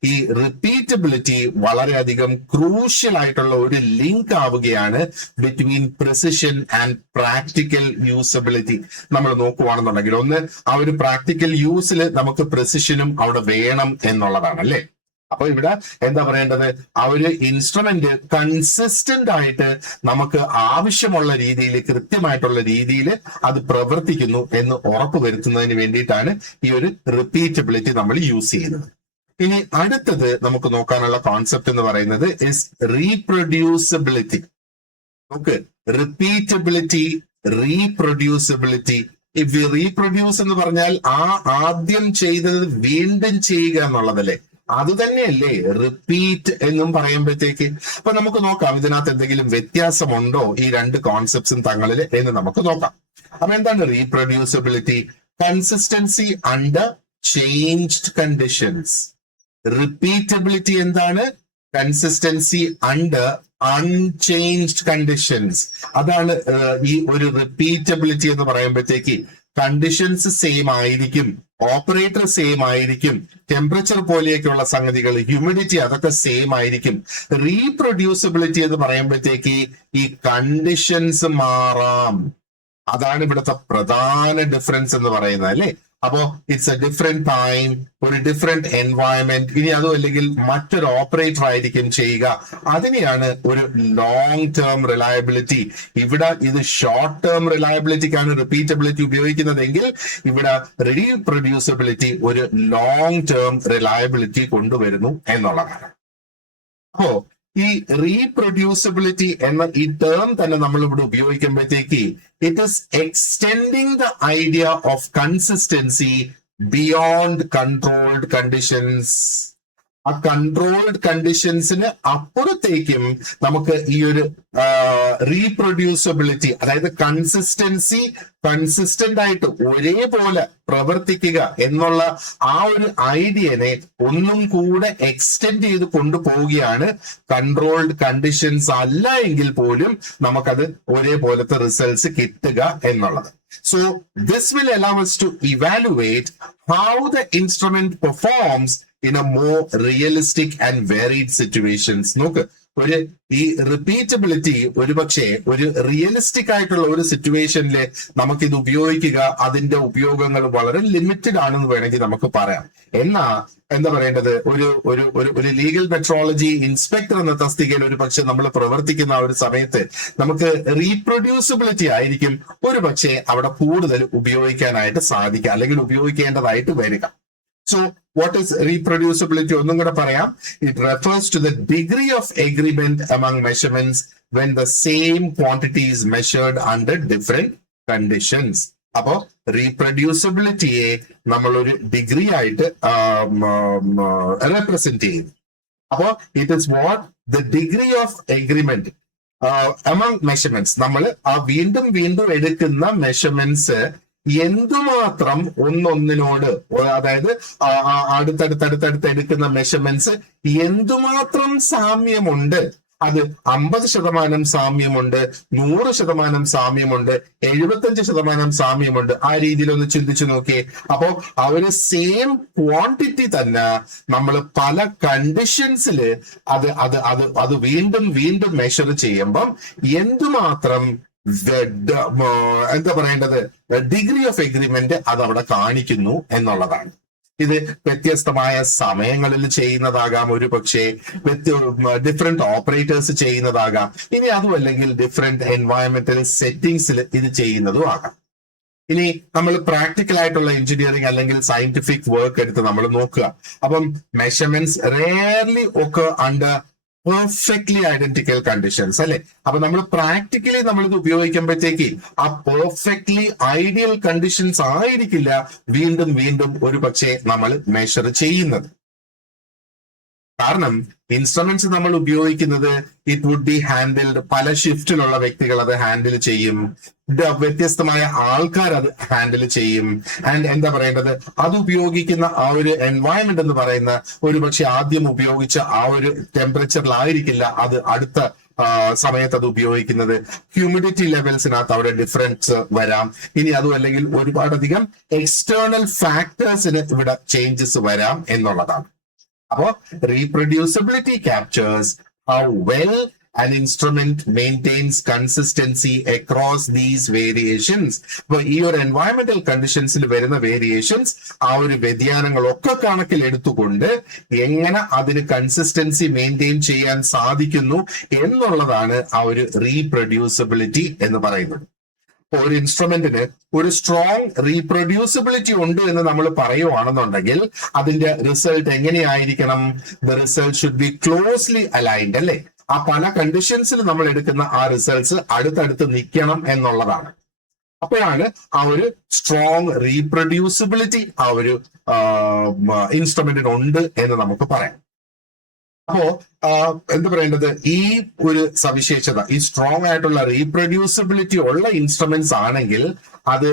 ഈ റിപ്പീറ്റബിലിറ്റി വളരെയധികം ക്രൂഷ്യൽ ആയിട്ടുള്ള ഒരു ലിങ്ക് ആവുകയാണ് between precision and practical usability. നമ്മൾ നോക്കുവാണെന്നുണ്ടെങ്കിൽ ഒന്ന് ആ ഒരു പ്രാക്ടിക്കൽ യൂസിൽ നമുക്ക് പ്രിസിഷനും അവിടെ വേണം എന്നുള്ളതാണ്, അല്ലേ? അപ്പൊ ഇവിടെ എന്താ പറയേണ്ടത്, ആ ഒരു ഇൻസ്ട്രുമെന്റ് കൺസിസ്റ്റന്റ് ആയിട്ട് നമുക്ക് ആവശ്യമുള്ള രീതിയിൽ, കൃത്യമായിട്ടുള്ള രീതിയിൽ അത് പ്രവർത്തിക്കുന്നു എന്ന് ഉറപ്പുവരുത്തുന്നതിന് വേണ്ടിയിട്ടാണ് ഈ ഒരു റിപ്പീറ്റബിലിറ്റി നമ്മൾ യൂസ് ചെയ്യുന്നത്. ഇനി അടുത്തത് നമുക്ക് നോക്കാനുള്ള കോൺസെപ്റ്റ് എന്ന് പറയുന്നത് ഇസ് റീപ്രൊഡ്യൂസിബിലിറ്റി. നമുക്ക് റിപ്പീറ്റബിലിറ്റി, റീപ്രൊഡ്യൂസിബിലിറ്റി. ഈ റീപ്രൊഡ്യൂസ് എന്ന് പറഞ്ഞാൽ ആ ആദ്യം ചെയ്തത് വീണ്ടും ചെയ്യുക എന്നുള്ളതല്ലേ, അത് തന്നെയല്ലേ റിപ്പീറ്റ് എന്നും പറയുമ്പോഴത്തേക്ക്. അപ്പൊ നമുക്ക് നോക്കാം ഇതിനകത്ത് എന്തെങ്കിലും വ്യത്യാസമുണ്ടോ ഈ രണ്ട് കോൺസെപ്റ്റ്സും തങ്ങളിൽ എന്ന് നമുക്ക് നോക്കാം. അപ്പൊ എന്താണ് reproducibility? Consistency under changed conditions. Repeatability എന്താണ്? Consistency under unchanged conditions. അതാണ് ഈ ഒരു റിപ്പീറ്റബിലിറ്റി എന്ന് പറയുമ്പോഴത്തേക്ക് കണ്ടീഷൻസ് സെയിം ആയിരിക്കും, ഓപ്പറേറ്റർ സെയിം ആയിരിക്കും, ടെമ്പറേച്ചർ പോലെയൊക്കെയുള്ള സംഗതികൾ, ഹ്യൂമിഡിറ്റി അതൊക്കെ സെയിം ആയിരിക്കും. റീപ്രൊഡ്യൂസിബിലിറ്റി എന്ന് പറയുമ്പോഴത്തേക്ക് ഈ കണ്ടീഷൻസ് മാറാം. അതാണ് ഇവിടുത്തെ പ്രധാന ഡിഫറൻസ് എന്ന് പറയുന്നത്, അല്ലെ? അപ്പോ ഇറ്റ്സ് എ ഡിഫറെന്റ് ടൈം, ഒരു ഡിഫറെന്റ് എൻവയൺമെന്റ്, ഇനി അതും അല്ലെങ്കിൽ മറ്റൊരു ഓപ്പറേറ്റർ ആയിരിക്കും ചെയ്യുക. അതിനെയാണ് ഒരു ലോങ് ടേം റിലയബിലിറ്റി. ഇവിടെ ഇത് ഷോർട്ട് ടേം റിലയബിലിറ്റിക്കാണ് റിപ്പീറ്റബിലിറ്റി ഉപയോഗിക്കുന്നതെങ്കിൽ ഇവിടെ റീപ്രൊഡ്യൂസിബിലിറ്റി ഒരു ലോങ് ടേം റിലയബിലിറ്റി കൊണ്ടുവരുന്നു എന്നുള്ളതാണ്. അപ്പോ ഈ റീപ്രൊഡ്യൂസിബിലിറ്റി എന്ന ഈ ടേം തന്നെ നമ്മൾ ഇവിടെ ഉപയോഗിക്കുമ്പോഴത്തേക്ക് it is extending the idea of consistency beyond controlled conditions. ആ കൺട്രോൾഡ് കണ്ടീഷൻസിന് അപ്പുറത്തേക്കും നമുക്ക് ഈ ഒരു റീപ്രൊഡ്യൂസിബിലിറ്റി, അതായത് കൺസിസ്റ്റന്റ് ആയിട്ട് ഒരേപോലെ പ്രവർത്തിക്കുക എന്നുള്ള ആ ഒരു ഐഡിയനെ ഒന്നും കൂടെ എക്സ്റ്റെൻഡ് ചെയ്ത് കൊണ്ടുപോവുകയാണ്. കൺട്രോൾഡ് കണ്ടീഷൻസ് അല്ല എങ്കിൽ പോലും നമുക്കത് ഒരേപോലത്തെ റിസൾട്ട്സ് കിട്ടുക എന്നുള്ളത്. So this will allow us to evaluate how the instrument performs in a more realistic and varied situations. നോക്ക്, ഒരു ഈ റിപ്പീറ്റബിലിറ്റി ഒരുപക്ഷെ ഒരു റിയലിസ്റ്റിക് ആയിട്ടുള്ള ഒരു സിറ്റുവേഷനിൽ നമുക്കിത് ഉപയോഗിക്കുക, അതിന്റെ ഉപയോഗങ്ങൾ വളരെ ലിമിറ്റഡ് ആണെന്ന് വേണമെങ്കിൽ നമുക്ക് പറയാം. എന്നാ എന്താ പറയേണ്ടത്, ഒരു ലീഗൽ മെട്രോളജി ഇൻസ്പെക്ടർ എന്ന തസ്തികയിൽ ഒരു പക്ഷെ നമ്മൾ പ്രവർത്തിക്കുന്ന ഒരു സമയത്ത് നമുക്ക് റീപ്രൊഡ്യൂസിബിലിറ്റി ആയിരിക്കും ഒരു പക്ഷേ അവിടെ കൂടുതൽ ഉപയോഗിക്കാനായിട്ട് സാധിക്കുക, അല്ലെങ്കിൽ ഉപയോഗിക്കേണ്ടതായിട്ട് വരിക. So what is reproducibility? ഒന്നും കൂടെ പറയാം. It refers to the degree of agreement among measurements when the same quantity is measured under different conditions. അപ്പോ റീപ്രൊഡ്യൂസിബിലിറ്റിയെ നമ്മൾ ഒരു ഡിഗ്രി ആയിട്ട് റെപ്രസെന്റ് ചെയ്യും. അപ്പോ it is what the degree of agreement among measurements. നമ്മൾ ആ വീണ്ടും വീണ്ടും എടുക്കുന്ന മെഷർമെന്റ്സ് എന്തുമാത്രം ഒന്നൊന്നിനോട്, അതായത് അടുത്തടുത്തടുത്തടുത്ത് എടുക്കുന്ന മെഷർമെന്റ്സ് എന്തുമാത്രം സാമ്യമുണ്ട്. അത് 50% സാമ്യമുണ്ട്, 100% സാമ്യമുണ്ട്, 75% സാമ്യമുണ്ട്. ആ രീതിയിൽ ഒന്ന് ചിന്തിച്ചു നോക്കിയേ. അപ്പോ ആ ഒരു സെയിം ക്വാണ്ടിറ്റി തന്നെ നമ്മൾ പല കണ്ടീഷൻസില് അത് വീണ്ടും വീണ്ടും മെഷർ ചെയ്യുമ്പം എന്തുമാത്രം എന്താ പറയേണ്ടത് ഡിഗ്രി ഓഫ് എഗ്രിമെന്റ് അത് അവിടെ കാണിക്കുന്നു എന്നുള്ളതാണ്. ഇത് വ്യത്യസ്തമായ സമയങ്ങളിൽ ചെയ്യുന്നതാകാം, ഒരു പക്ഷേ ഡിഫറെന്റ് ഓപ്പറേറ്റേഴ്സ് ചെയ്യുന്നതാകാം, ഇനി അതും അല്ലെങ്കിൽ ഡിഫറെന്റ് എൻവയറമെന്റൽ സെറ്റിംഗ്സിൽ ഇത് ചെയ്യുന്നതും ആകാം. ഇനി നമ്മൾ പ്രാക്ടിക്കൽ ആയിട്ടുള്ള എഞ്ചിനീയറിംഗ് അല്ലെങ്കിൽ സയന്റിഫിക് വർക്ക് എടുത്ത് നമ്മൾ നോക്കുക. അപ്പം മെഷർമെന്റ്സ് റെയർലി ഒക്കെ അണ്ടർ പെർഫെക്റ്റ്ലി ഐഡന്റിക്കൽ കണ്ടീഷൻസ് അല്ലെ. അപ്പൊ നമ്മൾ പ്രാക്ടിക്കലി നമ്മളിത് ഉപയോഗിക്കുമ്പോഴത്തേക്ക് ആ പെർഫെക്റ്റ്ലി ഐഡിയൽ കണ്ടീഷൻസ് ആയിരിക്കില്ല വീണ്ടും വീണ്ടും ഒരു പക്ഷേ നമ്മൾ മെഷർ ചെയ്യുന്നത്. കാരണം ഇൻസ്ട്രുമെന്റ്സ് നമ്മൾ ഉപയോഗിക്കുന്നത് ഇറ്റ് വുഡ് ബി ഹാൻഡിൽഡ്, പല ഷിഫ്റ്റിലുള്ള വ്യക്തികൾ അത് ഹാൻഡിൽ ചെയ്യും, വ്യത്യസ്തമായ ആൾക്കാർ അത് ഹാൻഡിൽ ചെയ്യും. ആൻഡ് എന്താ പറയേണ്ടത്, അത് ഉപയോഗിക്കുന്ന ആ ഒരു എൻവയൺമെന്റ് എന്ന് പറയുന്ന ഒരു പക്ഷെ ആദ്യം ഉപയോഗിച്ച ആ ഒരു ടെമ്പറേച്ചറിലായിരിക്കില്ല അത് അടുത്ത സമയത്ത് അത് ഉപയോഗിക്കുന്നത്. ഹ്യൂമിഡിറ്റി ലെവൽസിനകത്ത് അവിടെ ഡിഫറൻസ് വരാം. ഇനി അതും അല്ലെങ്കിൽ ഒരുപാടധികം എക്സ്റ്റേണൽ ഫാക്ടേഴ്സിന് ഇവിടെ ചേഞ്ചസ് വരാം എന്നുള്ളതാണ്. അപ്പോ reproducibility captures how well an instrument maintains consistency across these variations. അപ്പൊ ഈ ഒരു എൻവയറമെന്റൽ കണ്ടീഷൻസിൽ വരുന്ന വേരിയേഷൻസ്, ആ ഒരു വ്യതിയാനങ്ങളൊക്കെ കണക്കിൽ എടുത്തുകൊണ്ട് എങ്ങനെ അതിന് കൺസിസ്റ്റൻസി മെയിൻറ്റെയിൻ ചെയ്യാൻ സാധിക്കുന്നു എന്നുള്ളതാണ് ആ ഒരു റീപ്രൊഡ്യൂസിബിലിറ്റി എന്ന് പറയുന്നത്. ഒരു ഇൻസ്ട്രുമെന്റിന് ഒരു സ്ട്രോങ് റീപ്രൊഡ്യൂസിബിലിറ്റി ഉണ്ട് എന്ന് നമ്മൾ പറയുവാണെന്നുണ്ടെങ്കിൽ അതിന്റെ റിസൾട്ട് എങ്ങനെയായിരിക്കണം? The result should be closely aligned അല്ലെ. ആ പല കണ്ടീഷൻസിൽ നമ്മൾ എടുക്കുന്ന ആ റിസൾട്ട്സ് അടുത്തടുത്ത് നിൽക്കണം എന്നുള്ളതാണ്. അപ്പോഴാണ് ആ ഒരു സ്ട്രോങ് റീപ്രൊഡ്യൂസിബിലിറ്റി ആ ഒരു ഇൻസ്ട്രുമെന്റിന് ഉണ്ട് എന്ന് നമുക്ക് പറയാം. അപ്പോ എന്താ പറയേണ്ടത്, ഈ ഒരു സവിശേഷത, ഈ സ്ട്രോങ് ആയിട്ടുള്ള റീപ്രൊഡ്യൂസിബിലിറ്റി ഉള്ള ഇൻസ്ട്രുമെന്റ്സ് ആണെങ്കിൽ അത്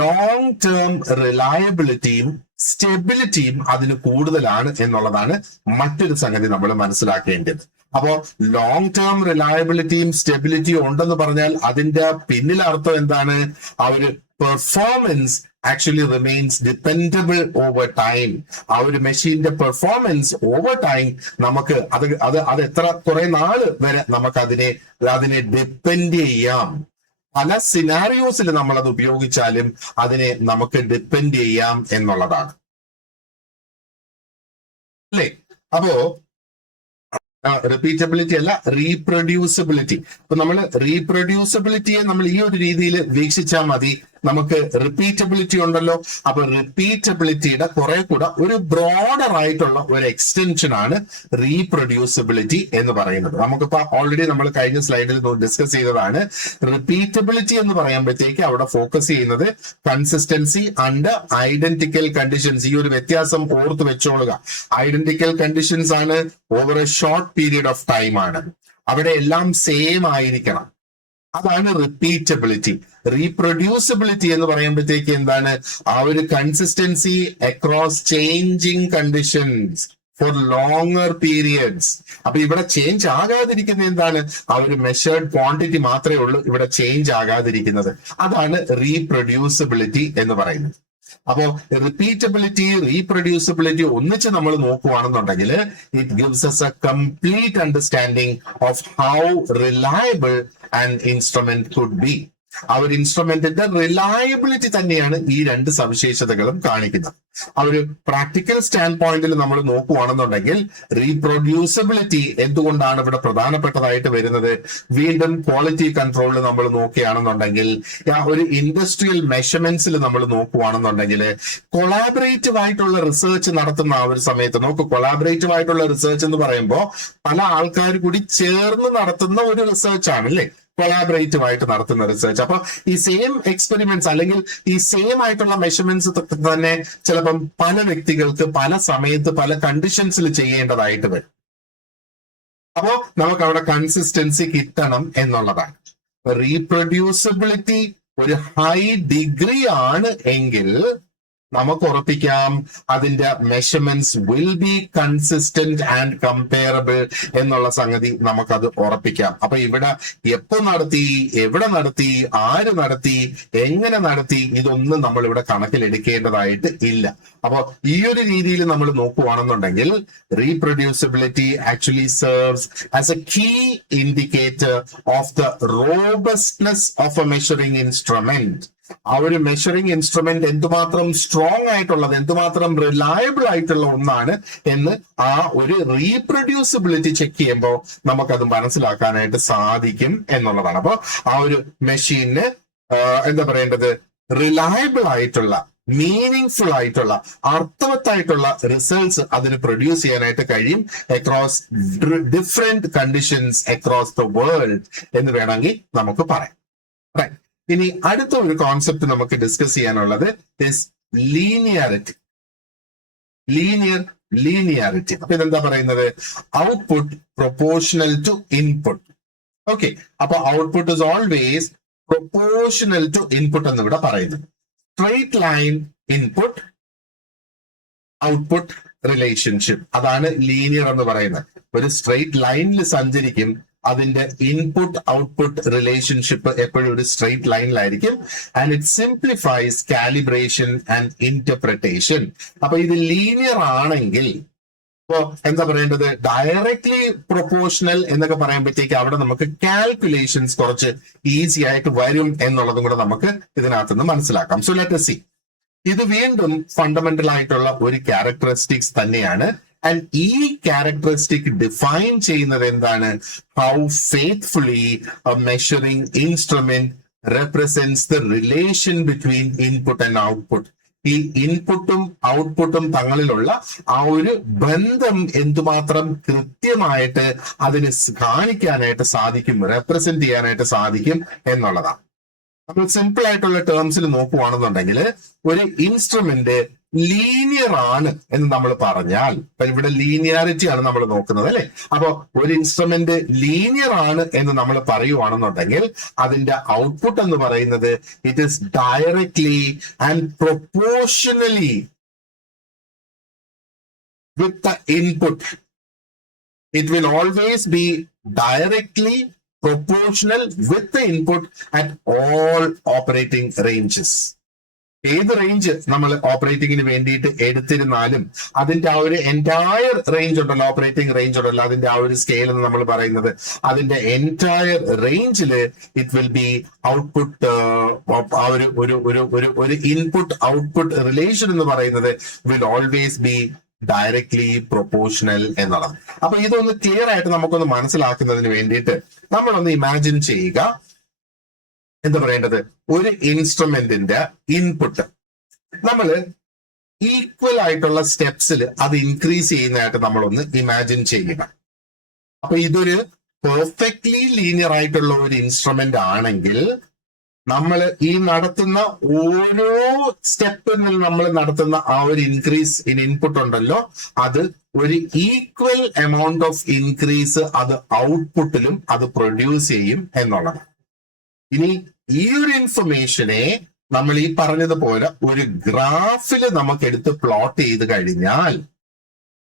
ലോങ് ടേം റിലയബിലിറ്റിയും സ്റ്റെബിലിറ്റിയും അതിന് കൂടുതലാണ് എന്നുള്ളതാണ് മറ്റൊരു സംഗതി നമ്മൾ മനസ്സിലാക്കേണ്ടത്. അപ്പോ ലോങ് ടേം റിലയബിലിറ്റിയും സ്റ്റെബിലിറ്റിയും ഉണ്ടെന്ന് പറഞ്ഞാൽ അതിന്റെ പിന്നിൽ അർത്ഥം എന്താണ്? ആ ഒരു performance actually remains dependable over time. ആ ഒരു മെഷീന്റെ പെർഫോമൻസ് ഓവർ ടൈം നമുക്ക് അത് എത്ര കുറെ നാള് വരെ നമുക്ക് അതിനെ ഡിപ്പെൻഡ് ചെയ്യാം. പല സിനാരിയോസിൽ നമ്മൾ അത് ഉപയോഗിച്ചാലും അതിനെ നമുക്ക് ഡിപ്പെൻഡ് ചെയ്യാം എന്നുള്ളതാണ് അല്ലേ. അപ്പോ റിപ്പീറ്റബിലിറ്റി അല്ല, റീപ്രൊഡ്യൂസിബിലിറ്റി. അപ്പൊ നമ്മൾ റീപ്രൊഡ്യൂസിബിലിറ്റിയെ നമ്മൾ ഈ ഒരു രീതിയിൽ വീക്ഷിച്ചാൽ മതി. നമുക്ക് റിപ്പീറ്റബിലിറ്റി ഉണ്ടല്ലോ, അപ്പൊ റിപ്പീറ്റബിലിറ്റിയുടെ കുറെ കൂടെ ഒരു ബ്രോഡർ ആയിട്ടുള്ള ഒരു എക്സ്റ്റൻഷൻ ആണ് റീപ്രൊഡ്യൂസിബിലിറ്റി എന്ന് പറയുന്നത്. നമുക്കിപ്പോ ഓൾറെഡി നമ്മൾ കഴിഞ്ഞ സ്ലൈഡിൽ ഡിസ്കസ് ചെയ്തതാണ്. റിപ്പീറ്റബിലിറ്റി എന്ന് പറയുമ്പോഴത്തേക്ക് അവിടെ ഫോക്കസ് ചെയ്യുന്നത് കൺസിസ്റ്റൻസി അണ്ടർ ഐഡന്റിക്കൽ കണ്ടീഷൻസ്. ഈ ഒരു വ്യത്യാസം ഓർത്ത് വെച്ചോളുക. ഐഡന്റിക്കൽ കണ്ടീഷൻസ് ആണ്, over A short period of time ആണ്, അവിടെ എല്ലാം സെയിം ആയിരിക്കണം. അതാണ് റിപ്പീറ്റബിലിറ്റി. റീപ്രൊഡ്യൂസിബിലിറ്റി എന്ന് പറയുമ്പോഴത്തേക്ക് എന്താണ്, ആ ഒരു consistency across changing conditions for longer periods. അപ്പൊ ഇവിടെ ചേഞ്ച് ആകാതിരിക്കുന്നത് എന്താണ്, ആ ഒരു മെഷേർഡ് ക്വാണ്ടിറ്റി മാത്രമേ ഉള്ളൂ ഇവിടെ ചേഞ്ച് ആകാതിരിക്കുന്നത്. അതാണ് റീപ്രൊഡ്യൂസിബിലിറ്റി എന്ന് പറയുന്നത്. അപ്പോ റിപ്പീറ്റബിലിറ്റി, റീപ്രൊഡ്യൂസിബിലിറ്റി ഒന്നിച്ച് നമ്മൾ നോക്കുകയാണെന്നുണ്ടെങ്കിൽ it gives us a complete understanding of how reliable an instrument could be. ആ ഒരു ഇൻസ്ട്രുമെന്റിന്റെ റിലയബിലിറ്റി തന്നെയാണ് ഈ രണ്ട് സവിശേഷതകളും കാണിക്കുന്നത്. ആ ഒരു പ്രാക്ടിക്കൽ സ്റ്റാൻഡ് പോയിന്റിൽ നമ്മൾ നോക്കുകയാണെന്നുണ്ടെങ്കിൽ റീപ്രൊഡ്യൂസിബിലിറ്റി എന്തുകൊണ്ടാണ് ഇവിടെ പ്രധാനപ്പെട്ടതായിട്ട് വരുന്നത്. വീണ്ടും ക്വാളിറ്റി കൺട്രോളിൽ നമ്മൾ നോക്കുകയാണെന്നുണ്ടെങ്കിൽ, ആ ഒരു ഇൻഡസ്ട്രിയൽ മെഷർമെന്റ്സിൽ നമ്മൾ നോക്കുകയാണെന്നുണ്ടെങ്കിൽ, കൊളാബറേറ്റീവ് ആയിട്ടുള്ള റിസർച്ച് നടത്തുന്ന ആ ഒരു സമയത്ത് നോക്ക്, കൊളാബറേറ്റീവ് ആയിട്ടുള്ള റിസർച്ച് എന്ന് പറയുമ്പോൾ പല ആൾക്കാർ കൂടി ചേർന്ന് നടത്തുന്ന ഒരു റിസർച്ച് ആണ് അല്ലേ, കൊളാബറേറ്റീവ് ആയിട്ട് നടത്തുന്ന റിസർച്ച്. അപ്പൊ ഈ സെയിം എക്സ്പെരിമെന്റ്സ് അല്ലെങ്കിൽ ഈ സെയിം ആയിട്ടുള്ള മെഷർമെന്റ്സ് തന്നെ ചിലപ്പം പല വ്യക്തികൾക്ക് പല സമയത്ത് പല കണ്ടീഷൻസിൽ ചെയ്യേണ്ടതായിട്ട് വരും. അപ്പോ നമുക്ക് അവിടെ കൺസിസ്റ്റൻസി കിട്ടണം എന്നുള്ളതാണ്. റീപ്രൊഡ്യൂസിബിലിറ്റി ഒരു ഹൈ ഡിഗ്രി ആണ് എങ്കിൽ നമുക്ക് ഉറപ്പിക്കാം അതിന്റെ measurements will be consistent and comparable എന്നുള്ള സംഗതി നമുക്കത് ഉറപ്പിക്കാം. അപ്പൊ ഇവിടെ എപ്പോ നടത്തി, എവിടെ നടത്തി, ആര് നടത്തി, എങ്ങനെ നടത്തി, ഇതൊന്നും നമ്മൾ ഇവിടെ കണക്കിലെടുക്കേണ്ടതായിട്ട് ഇല്ല. അപ്പൊ ഈ ഒരു രീതിയിൽ നമ്മൾ നോക്കുകയാണെന്നുണ്ടെങ്കിൽ reproducibility actually serves as a key indicator of the robustness of a measuring instrument. ആ ഒരു മെഷറിംഗ് ഇൻസ്ട്രുമെന്റ് എന്തുമാത്രം സ്ട്രോങ് ആയിട്ടുള്ളത്, എന്തുമാത്രം റിലയബിൾ ആയിട്ടുള്ള ഒന്നാണ് എന്ന് ആ ഒരു റീപ്രൊഡ്യൂസിബിലിറ്റി ചെക്ക് ചെയ്യുമ്പോൾ നമുക്കത് മനസ്സിലാക്കാനായിട്ട് സാധിക്കും എന്നുള്ളതാണ്. അപ്പൊ ആ ഒരു മെഷീന് എന്താ പറയേണ്ടത്, റിലയബിൾ ആയിട്ടുള്ള, മീനിങ്ഫുൾ ആയിട്ടുള്ള, അർത്ഥവത്തായിട്ടുള്ള റിസൾട്ട്സ് അതിന് പ്രൊഡ്യൂസ് ചെയ്യാനായിട്ട് കഴിയും across different conditions across the world എന്ന് വേണമെങ്കിൽ നമുക്ക് പറയാം. ഇനി അടുത്ത ഒരു കോൺസെപ്റ്റ് നമുക്ക് ഡിസ്കസ് ചെയ്യാനുള്ളത് ലീനിയാരിറ്റി. ലീനിയാരിറ്റി അപ്പൊ ഇതെന്താ പറയുന്നത്, output proportional to input. Okay, അപ്പൊ output is always proportional to input എന്ന് ഇവിടെ പറയുന്നത്. Straight line input output relationship, അതാണ് ലീനിയർ എന്ന് പറയുന്നത്. ഒരു സ്ട്രെയിറ്റ് ലൈനിൽ സഞ്ചരിക്കും, അതിന്റെ ഇൻപുട്ട് ഔട്ട്പുട്ട് റിലേഷൻഷിപ്പ് എപ്പോഴും ഒരു സ്ട്രെയിറ്റ് ലൈനിലായിരിക്കും. And it simplifies calibration and interpretation. അപ്പൊ ഇത് ലീനിയർ ആണെങ്കിൽ ഇപ്പോ എന്താ പറയേണ്ടത്, ഡയറക്ട്ലി പ്രൊപ്പോർഷണൽ എന്നൊക്കെ പറയുമ്പോഴത്തേക്ക് അവിടെ നമുക്ക് കാൽക്കുലേഷൻസ് കുറച്ച് ഈസി ആയിട്ട് വരും എന്നുള്ളതും കൂടെ നമുക്ക് ഇതിനകത്തുനിന്ന് മനസ്സിലാക്കാം. So let us see. ഇത് വീണ്ടും ഫണ്ടമെന്റൽ ആയിട്ടുള്ള ഒരു ക്യാരക്ടറിസ്റ്റിക്സ് തന്നെയാണ്. ആൻഡ് ഈ ക്യാരക്ടറിസ്റ്റിക് ഡിഫൈൻ ചെയ്യുന്നത് എന്താണ്, how faithfully A measuring instrument represents the relation between input and output. ഈ ഇൻപുട്ടും ഔട്ട്പുട്ടും തങ്ങളിലുള്ള ആ ഒരു ബന്ധം എന്തുമാത്രം കൃത്യമായിട്ട് അതിന് കാണിക്കാനായിട്ട് സാധിക്കും, റെപ്രസെന്റ് ചെയ്യാനായിട്ട് സാധിക്കും എന്നുള്ളതാണ്. നമ്മൾ സിമ്പിൾ ആയിട്ടുള്ള ടേംസിൽ നോക്കുകയാണെന്നുണ്ടെങ്കിൽ ഒരു ഇൻസ്ട്രുമെന്റ് ലീനിയർ ആണ് എന്ന് നമ്മൾ പറഞ്ഞാൽ, ഇവിടെ ലീനിയാരിറ്റി ആണ് നമ്മൾ നോക്കുന്നത് അല്ലെ. അപ്പൊ ഒരു ഇൻസ്ട്രുമെന്റ് ലീനിയർ ആണ് എന്ന് നമ്മൾ പറയുവാണെന്നുണ്ടെങ്കിൽ അതിന്റെ ഔട്ട്പുട്ട് എന്ന് പറയുന്നത് it is directly and proportionally with the input. It will always be directly proportional with the input at all operating ranges. ഏത് റേഞ്ച് നമ്മൾ ഓപ്പറേറ്റിംഗിന് വേണ്ടിയിട്ട് എടുത്തിരുന്നാലും അതിന്റെ ആ ഒരു എൻറ്റയർ റേഞ്ച് ഉണ്ടല്ലോ, ഓപ്പറേറ്റിംഗ് റേഞ്ച് ഉണ്ടല്ലോ, അതിന്റെ ആ ഒരു സ്കെയിൽ എന്ന് നമ്മൾ പറയുന്നത്, അതിന്റെ എൻറ്റയർ റേഞ്ചില് ഇറ്റ് വിൽ ബി ഔട്ട്പുട്ട്, ആ ഒരു ഇൻപുട്ട് ഔട്ട്പുട്ട് റിലേഷൻ എന്ന് പറയുന്നത് will always be directly proportional എന്നുള്ളത്. അപ്പൊ ഇതൊന്ന് ക്ലിയർ ആയിട്ട് നമുക്കൊന്ന് മനസ്സിലാക്കുന്നതിന് വേണ്ടിയിട്ട് നമ്മളൊന്ന് ഇമാജിൻ ചെയ്യുക, എന്താ പറയേണ്ടത്, ഒരു ഇൻസ്ട്രുമെന്റിന്റെ ഇൻപുട്ട് നമ്മൾ ഈക്വൽ ആയിട്ടുള്ള സ്റ്റെപ്സിൽ അത് ഇൻക്രീസ് ചെയ്യുന്നതായിട്ട് നമ്മളൊന്ന് ഇമാജിൻ ചെയ്യുക. അപ്പൊ ഇതൊരു പെർഫെക്റ്റ്ലി ലീനിയർ ആയിട്ടുള്ള ഒരു ഇൻസ്ട്രുമെന്റ് ആണെങ്കിൽ നമ്മൾ ഈ നടത്തുന്ന ഓരോ സ്റ്റെപ്പിൽ നമ്മൾ നടത്തുന്ന ആ ഒരു ഇൻക്രീസ് ഇൻ ഇൻപുട്ട് ഉണ്ടല്ലോ, അത് ഒരു ഈക്വൽ എമൗണ്ട് ഓഫ് ഇൻക്രീസ് അത് ഔട്ട്പുട്ടിലും അത് പ്രൊഡ്യൂസ് ചെയ്യും എന്നുള്ളതാണ്. ഇനി ഈ ഒരു ഇൻഫർമേഷനെ നമ്മൾ ഈ പറഞ്ഞതുപോലെ ഒരു ഗ്രാഫിൽ നമുക്ക് എടുത്ത് പ്ലോട്ട് ചെയ്ത് കഴിഞ്ഞാൽ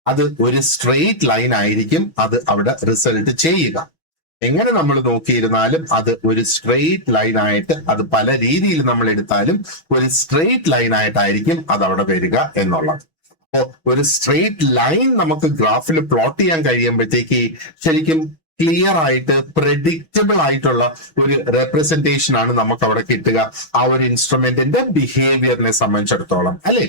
അത് ഒരു സ്ട്രെയിറ്റ് ലൈൻ ആയിരിക്കും അത് അവിടെ റിസൾട്ട് ചെയ്യുക. എങ്ങനെ നമ്മൾ നോക്കിയിരുന്നാലും അത് ഒരു സ്ട്രെയിറ്റ് ലൈൻ ആയിട്ട്, അത് പല രീതിയിൽ നമ്മൾ എടുത്താലും ഒരു സ്ട്രെയിറ്റ് ലൈൻ ആയിട്ടായിരിക്കും അത് അവിടെ വരിക എന്നുള്ളത്. അപ്പോൾ ഒരു സ്ട്രെയിറ്റ് ലൈൻ നമുക്ക് ഗ്രാഫിൽ പ്ലോട്ട് ചെയ്യാൻ കഴിയുമ്പോഴത്തേക്ക് ശരിക്കും ക്ലിയർ ആയിട്ട് പ്രെഡിക്റ്റബിൾ ആയിട്ടുള്ള ഒരു റെപ്രസെന്റേഷൻ ആണ് നമുക്ക് അവിടെ കിട്ടുക ആ ഒരു ഇൻസ്ട്രുമെന്റിന്റെ ബിഹേവിയറിനെ സംബന്ധിച്ചിടത്തോളം, അല്ലെ?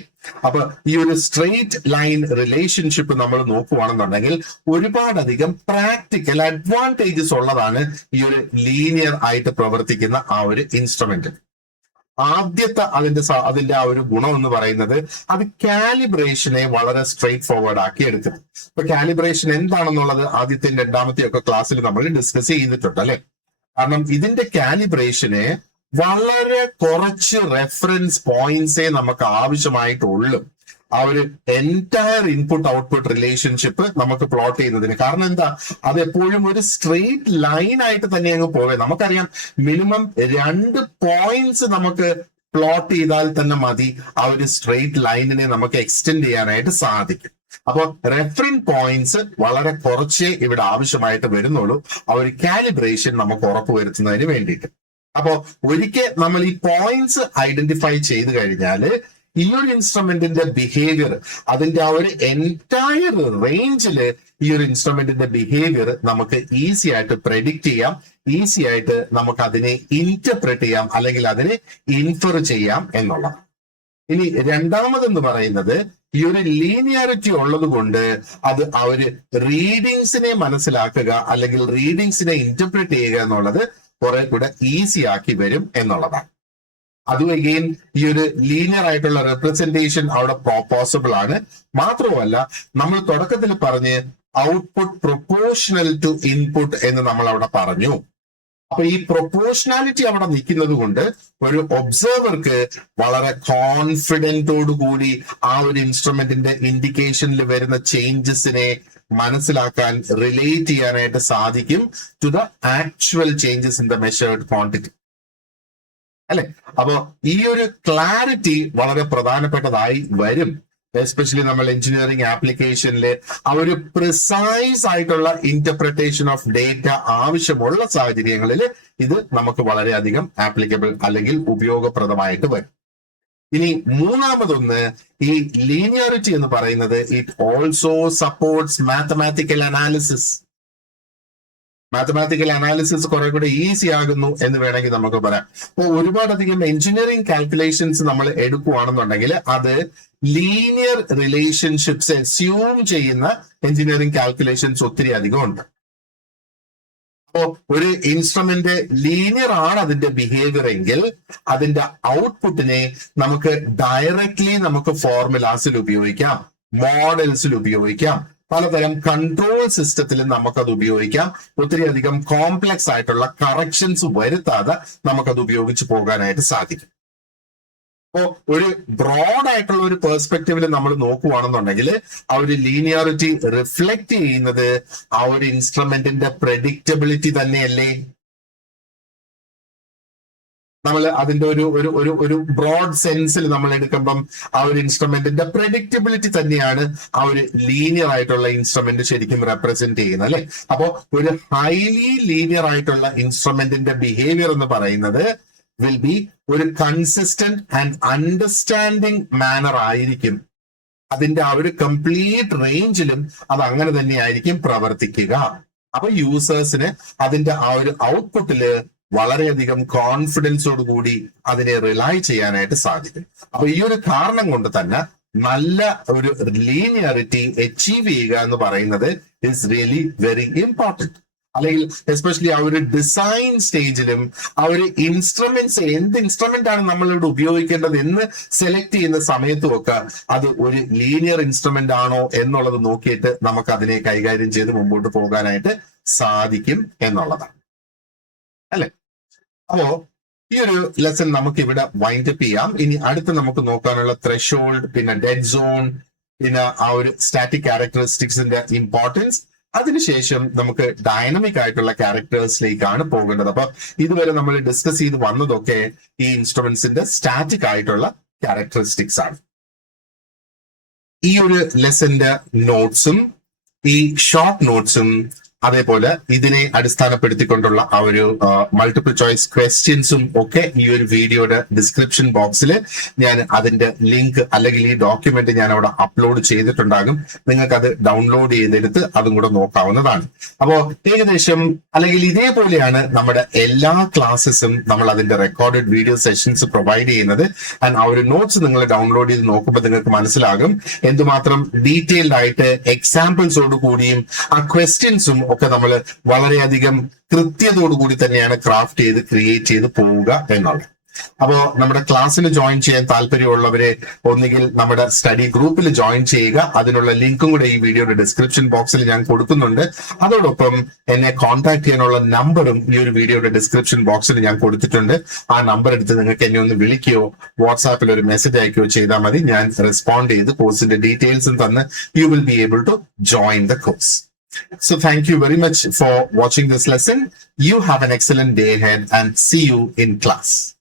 അപ്പൊ ഈ ഒരു സ്ട്രെയിറ്റ് ലൈൻ റിലേഷൻഷിപ്പ് നമ്മൾ നോക്കുവാണെന്നുണ്ടെങ്കിൽ ഒരുപാടധികം പ്രാക്ടിക്കൽ അഡ്വാൻറ്റേജസ് ഉള്ളതാണ് ഈ ഒരു ലീനിയർ ആയിട്ട് പ്രവർത്തിക്കുന്ന ആ ഒരു ഇൻസ്ട്രുമെന്റ്. ആദ്യത്തെ അതിന്റെ ആ ഒരു ഗുണം എന്ന് പറയുന്നത് അത് കാലിബ്രേഷനെ വളരെ സ്ട്രെയിറ്റ് ഫോർവേഡ് ആക്കി എടുക്കും. ഇപ്പൊ കാലിബ്രേഷൻ എന്താണെന്നുള്ളത് ആദ്യത്തെ രണ്ടാമത്തെ ഒക്കെ ക്ലാസ്സിൽ നമ്മൾ ഡിസ്കസ് ചെയ്തിട്ടുണ്ട്, അല്ലെ? കാരണം ഇതിന്റെ കാലിബ്രേഷന് വളരെ കുറച്ച് റെഫറൻസ് പോയിന്റ്സേ നമുക്ക് ആവശ്യമായിട്ടുള്ളൂ ആ ഒരു എൻറ്റയർ ഇൻപുട്ട് ഔട്ട്പുട്ട് റിലേഷൻഷിപ്പ് നമുക്ക് പ്ലോട്ട് ചെയ്യുന്നതിന്. കാരണം എന്താ, അത് എപ്പോഴും ഒരു സ്ട്രെയിറ്റ് ലൈൻ ആയിട്ട് തന്നെ അങ്ങ് പോവേ. നമുക്കറിയാം മിനിമം 2 പോയിന്റ്സ് നമുക്ക് പ്ലോട്ട് ചെയ്താൽ തന്നെ മതി ആ ഒരു സ്ട്രെയിറ്റ് ലൈനിനെ നമുക്ക് എക്സ്റ്റെൻഡ് ചെയ്യാനായിട്ട് സാധിക്കും. അപ്പൊ റെഫറൻസ് പോയിന്റ്സ് വളരെ കുറച്ചേ ഇവിടെ ആവശ്യമായിട്ട് വരുന്നുള്ളൂ ആ ഒരു കാലിബ്രേഷൻ നമുക്ക് ഉറപ്പുവരുത്തുന്നതിന് വേണ്ടിയിട്ട്. അപ്പോ ഒരിക്കൽ നമ്മൾ ഈ പോയിന്റ്സ് ഐഡന്റിഫൈ ചെയ്ത് കഴിഞ്ഞാല് ഈ ഒരു ഇൻസ്ട്രുമെന്റിന്റെ ബിഹേവിയർ, അതിന്റെ ആ ഒരു എൻറ്റയർ റേഞ്ചില് ഈ ഒരു ഇൻസ്ട്രുമെന്റിന്റെ ബിഹേവിയർ നമുക്ക് ഈസി ആയിട്ട് പ്രെഡിക്റ്റ് ചെയ്യാം, ഈസി ആയിട്ട് നമുക്ക് അതിനെ ഇന്റർപ്രറ്റ് ചെയ്യാം, അല്ലെങ്കിൽ അതിനെ ഇൻഫർ ചെയ്യാം എന്നുള്ളതാണ്. ഇനി രണ്ടാമതെന്ന് പറയുന്നത് ഈ ഒരു ലീനിയാരിറ്റി ഉള്ളത് കൊണ്ട് അത് ആ ഒരു റീഡിങ്സിനെ മനസ്സിലാക്കുക അല്ലെങ്കിൽ റീഡിങ്സിനെ ഇന്റർപ്രറ്റ് ചെയ്യുക എന്നുള്ളത് കുറെ കൂടെ ഈസി ആക്കി വരും എന്നുള്ളതാണ്. അതും അഗെയിൻ ഈ ഒരു ലീനിയർ ആയിട്ടുള്ള റെപ്രസെന്റേഷൻ അവിടെ പോസിബിൾ ആണ്. മാത്രമല്ല നമ്മൾ തുടക്കത്തിൽ പറഞ്ഞ് ഔട്ട്പുട്ട് പ്രൊപ്പോർഷണൽ ടു ഇൻപുട്ട് എന്ന് നമ്മൾ അവിടെ പറഞ്ഞു. അപ്പൊ ഈ പ്രൊപ്പോർഷണാലിറ്റി അവിടെ നിൽക്കുന്നത് കൊണ്ട് ഒരു ഒബ്സർവർക്ക് വളരെ കോൺഫിഡന്റോട് കൂടി ആ ഒരു ഇൻസ്ട്രുമെന്റിന്റെ ഇൻഡിക്കേഷനിൽ വരുന്ന ചേഞ്ചസിനെ മനസ്സിലാക്കാൻ, റിലേറ്റ് ചെയ്യാനായിട്ട് സാധിക്കും to the actual changes in the measured quantity, അല്ലെ? അപ്പോ ഈ ഒരു ക്ലാരിറ്റി വളരെ പ്രധാനപ്പെട്ടതായി വരും. എസ്പെഷ്യലി നമ്മൾ എഞ്ചിനീയറിംഗ് ആപ്ലിക്കേഷനിൽ ആ ഒരു പ്രിസൈസ് ആയിട്ടുള്ള ഇന്റർപ്രിട്ടേഷൻ ഓഫ് ഡേറ്റ ആവശ്യമുള്ള സാഹചര്യങ്ങളിൽ ഇത് നമുക്ക് വളരെയധികം ആപ്ലിക്കബിൾ അല്ലെങ്കിൽ ഉപയോഗപ്രദമായിട്ട് വരും. ഇനി മൂന്നാമതൊന്ന്, ഈ ലീനിയാരിറ്റി എന്ന് പറയുന്നത് it also supports mathematical analysis. Mathematical analysis കുറെ കൂടെ ഈസി ആകുന്നു എന്ന് വേണമെങ്കിൽ നമുക്ക് പറയാം. അപ്പോൾ ഒരുപാടധികം എഞ്ചിനീയറിംഗ് കാൽക്കുലേഷൻസ് നമ്മൾ എടുക്കുകയാണെന്നുണ്ടെങ്കിൽ അത് ലീനിയർ റിലേഷൻഷിപ്സ് അസ്യൂം ചെയ്യുന്ന എഞ്ചിനീയറിംഗ് കാൽക്കുലേഷൻസ് ഒത്തിരി അധികം ഉണ്ട്. അപ്പോൾ ഒരു ഇൻസ്ട്രുമെന്റ് ലീനിയർ ആണ് അതിന്റെ ബിഹേവിയർ എങ്കിൽ അതിന്റെ ഔട്ട്പുട്ടിനെ നമുക്ക് ഡയറക്ട്ലി നമുക്ക് ഫോർമുലാസിൽ ഉപയോഗിക്കാം, മോഡൽസിൽ ഉപയോഗിക്കാം, പലതരം കൺട്രോൾ സിസ്റ്റത്തിലും നമുക്കത് ഉപയോഗിക്കാം. ഒത്തിരി അധികം കോംപ്ലക്സ് ആയിട്ടുള്ള കറക്ഷൻസ് വരുത്താതെ നമുക്കത് ഉപയോഗിച്ച് പോകാനായിട്ട് സാധിക്കും. അപ്പോ ഒരു ബ്രോഡ് ആയിട്ടുള്ള ഒരു പെർസ്പെക്റ്റീവിൽ നമ്മൾ നോക്കുകയാണെന്നുണ്ടെങ്കിൽ ആ ഒരു ലീനിയാരിറ്റി റിഫ്ലക്ട് ചെയ്യുന്നത് ആ ഒരു ഇൻസ്ട്രുമെന്റിന്റെ പ്രെഡിക്റ്റബിലിറ്റി തന്നെയല്ലേ? നമ്മൾ അതിന്റെ ഒരു ബ്രോഡ് സെൻസിൽ നമ്മൾ എടുക്കുമ്പം ആ ഒരു ഇൻസ്ട്രുമെന്റിന്റെ പ്രെഡിക്റ്റബിലിറ്റി തന്നെയാണ് ആ ഒരു ലീനിയർ ആയിട്ടുള്ള ഇൻസ്ട്രുമെന്റ് ശരിക്കും റെപ്രസെന്റ് ചെയ്യുന്നത്, അല്ലെ? അപ്പോ ഒരു ഹൈലി ലീനിയർ ആയിട്ടുള്ള ഇൻസ്ട്രുമെന്റിന്റെ ബിഹേവിയർ എന്ന് പറയുന്നത് വിൽ ബി ഒരു കൺസിസ്റ്റന്റ് ആൻഡ് അണ്ടർസ്റ്റാൻഡിങ് മാനർ ആയിരിക്കും. അതിന്റെ ആ ഒരു കംപ്ലീറ്റ് റേഞ്ചിലും അത് അങ്ങനെ തന്നെ ആയിരിക്കും പ്രവർത്തിക്കുക. അപ്പൊ യൂസേഴ്സിന് അതിന്റെ ആ ഒരു ഔട്ട്പുട്ടില് വളരെയധികം കോൺഫിഡൻസോട് കൂടി അതിനെ റിലൈ ചെയ്യാനായിട്ട് സാധിക്കും. അപ്പൊ ഈ ഒരു കാരണം കൊണ്ട് തന്നെ നല്ല ഒരു ലീനിയറിറ്റി അച്ചീവ് ചെയ്യുക എന്ന് പറയുന്നത് ഇസ് റിയലി വെരി ഇമ്പോർട്ടൻറ്റ്. അല്ലെങ്കിൽ എസ്പെഷ്യലി ആ ഒരു ഡിസൈൻ സ്റ്റേജിലും ആ ഒരു ഇൻസ്ട്രുമെന്റ്സ്, എന്ത് ഇൻസ്ട്രുമെന്റ് ആണ് നമ്മളിവിടെ ഉപയോഗിക്കേണ്ടത് എന്ന് സെലക്ട് ചെയ്യുന്ന സമയത്തും ഒക്കെ അത് ഒരു ലീനിയർ ഇൻസ്ട്രുമെന്റ് ആണോ എന്നുള്ളത് നോക്കിയിട്ട് നമുക്ക് അതിനെ കൈകാര്യം ചെയ്ത് മുമ്പോട്ട് പോകാനായിട്ട് സാധിക്കും എന്നുള്ളതാണ്, അല്ലെ? അപ്പോ ഈ ഒരു ലെസൺ നമുക്ക് ഇവിടെ വൈൻഡ് അപ്പ് ചെയ്യാം. ഇനി അടുത്ത് നമുക്ക് നോക്കാനുള്ള ത്രെഷോൾഡ്, പിന്നെ ഡെഡ് സോൺ, പിന്നെ ആ ഒരു സ്റ്റാറ്റിക് ക്യാരക്ടറിസ്റ്റിക്സിന്റെ ഇമ്പോർട്ടൻസ്, അതിനുശേഷം നമുക്ക് ഡൈനമിക് ആയിട്ടുള്ള ക്യാരക്ടേഴ്സിലേക്കാണ് പോകേണ്ടത്. അപ്പൊ ഇതുവരെ നമ്മൾ ഡിസ്കസ് ചെയ്ത് വന്നതൊക്കെ ഈ ഇൻസ്ട്രുമെന്റ്സിന്റെ സ്റ്റാറ്റിക് ആയിട്ടുള്ള ക്യാരക്ടറിസ്റ്റിക്സ് ആണ്. ഈ ഒരു ലെസന്റെ നോട്ട്സും ഈ ഷോർട്ട് നോട്ട്സും അതേപോലെ ഇതിനെ അടിസ്ഥാനപ്പെടുത്തിക്കൊണ്ടുള്ള ആ ഒരു മൾട്ടിപ്പിൾ ചോയ്സ് ക്വസ്റ്റ്യൻസും ഒക്കെ ഈ ഒരു വീഡിയോയുടെ ഡിസ്ക്രിപ്ഷൻ ബോക്സിൽ ഞാൻ അതിന്റെ ലിങ്ക് അല്ലെങ്കിൽ ഈ ഡോക്യുമെന്റ് ഞാൻ അവിടെ അപ്ലോഡ് ചെയ്തിട്ടുണ്ടാകും. നിങ്ങൾക്ക് അത് ഡൗൺലോഡ് ചെയ്തെടുത്ത് അതും കൂടെ നോക്കാവുന്നതാണ്. അപ്പോ ഏകദേശം അല്ലെങ്കിൽ ഇതേപോലെയാണ് നമ്മുടെ എല്ലാ ക്ലാസ്സസും നമ്മൾ അതിന്റെ റെക്കോർഡഡ് വീഡിയോ സെഷൻസ് പ്രൊവൈഡ് ചെയ്യുന്നത്. ആൻഡ് ആ ഒരു നോട്ട്സ് നിങ്ങൾ ഡൗൺലോഡ് ചെയ്ത് നോക്കുമ്പോൾ നിങ്ങൾക്ക് മനസ്സിലാകും എന്തുമാത്രം ഡീറ്റെയിൽഡ് ആയിട്ട് എക്സാമ്പിൾസോട് കൂടിയും ആ ക്വസ്റ്റ്യൻസും ഒക്കെ നമ്മൾ വളരെയധികം കൃത്യതയോടുകൂടി തന്നെയാണ് ക്രാഫ്റ്റ് ചെയ്ത് ക്രിയേറ്റ് ചെയ്ത് പോവുക എന്നുള്ളത്. അപ്പോ നമ്മുടെ ക്ലാസ്സിൽ ജോയിൻ ചെയ്യാൻ താല്പര്യമുള്ളവരെ ഒന്നുകിൽ നമ്മുടെ സ്റ്റഡി ഗ്രൂപ്പിൽ ജോയിൻ ചെയ്യുക. അതിനുള്ള ലിങ്കും കൂടെ ഈ വീഡിയോയുടെ ഡിസ്ക്രിപ്ഷൻ ബോക്സിൽ ഞാൻ കൊടുക്കുന്നുണ്ട്. അതോടൊപ്പം എന്നെ കോൺടാക്ട് ചെയ്യാനുള്ള നമ്പറും ഈ ഒരു വീഡിയോയുടെ ഡിസ്ക്രിപ്ഷൻ ബോക്സിൽ ഞാൻ കൊടുത്തിട്ടുണ്ട്. ആ നമ്പർ എടുത്ത് നിങ്ങൾക്ക് എന്നെ ഒന്ന് വിളിക്കുകയോ വാട്സാപ്പിൽ ഒരു മെസ്സേജ് അയക്കുകയോ ചെയ്താൽ മതി. ഞാൻ റെസ്പോണ്ട് ചെയ്ത് കോഴ്സിന്റെ ഡീറ്റെയിൽസും തന്ന് you will be able to join the course. So thank you very much for watching this lesson. You have an excellent day ahead and see you in class.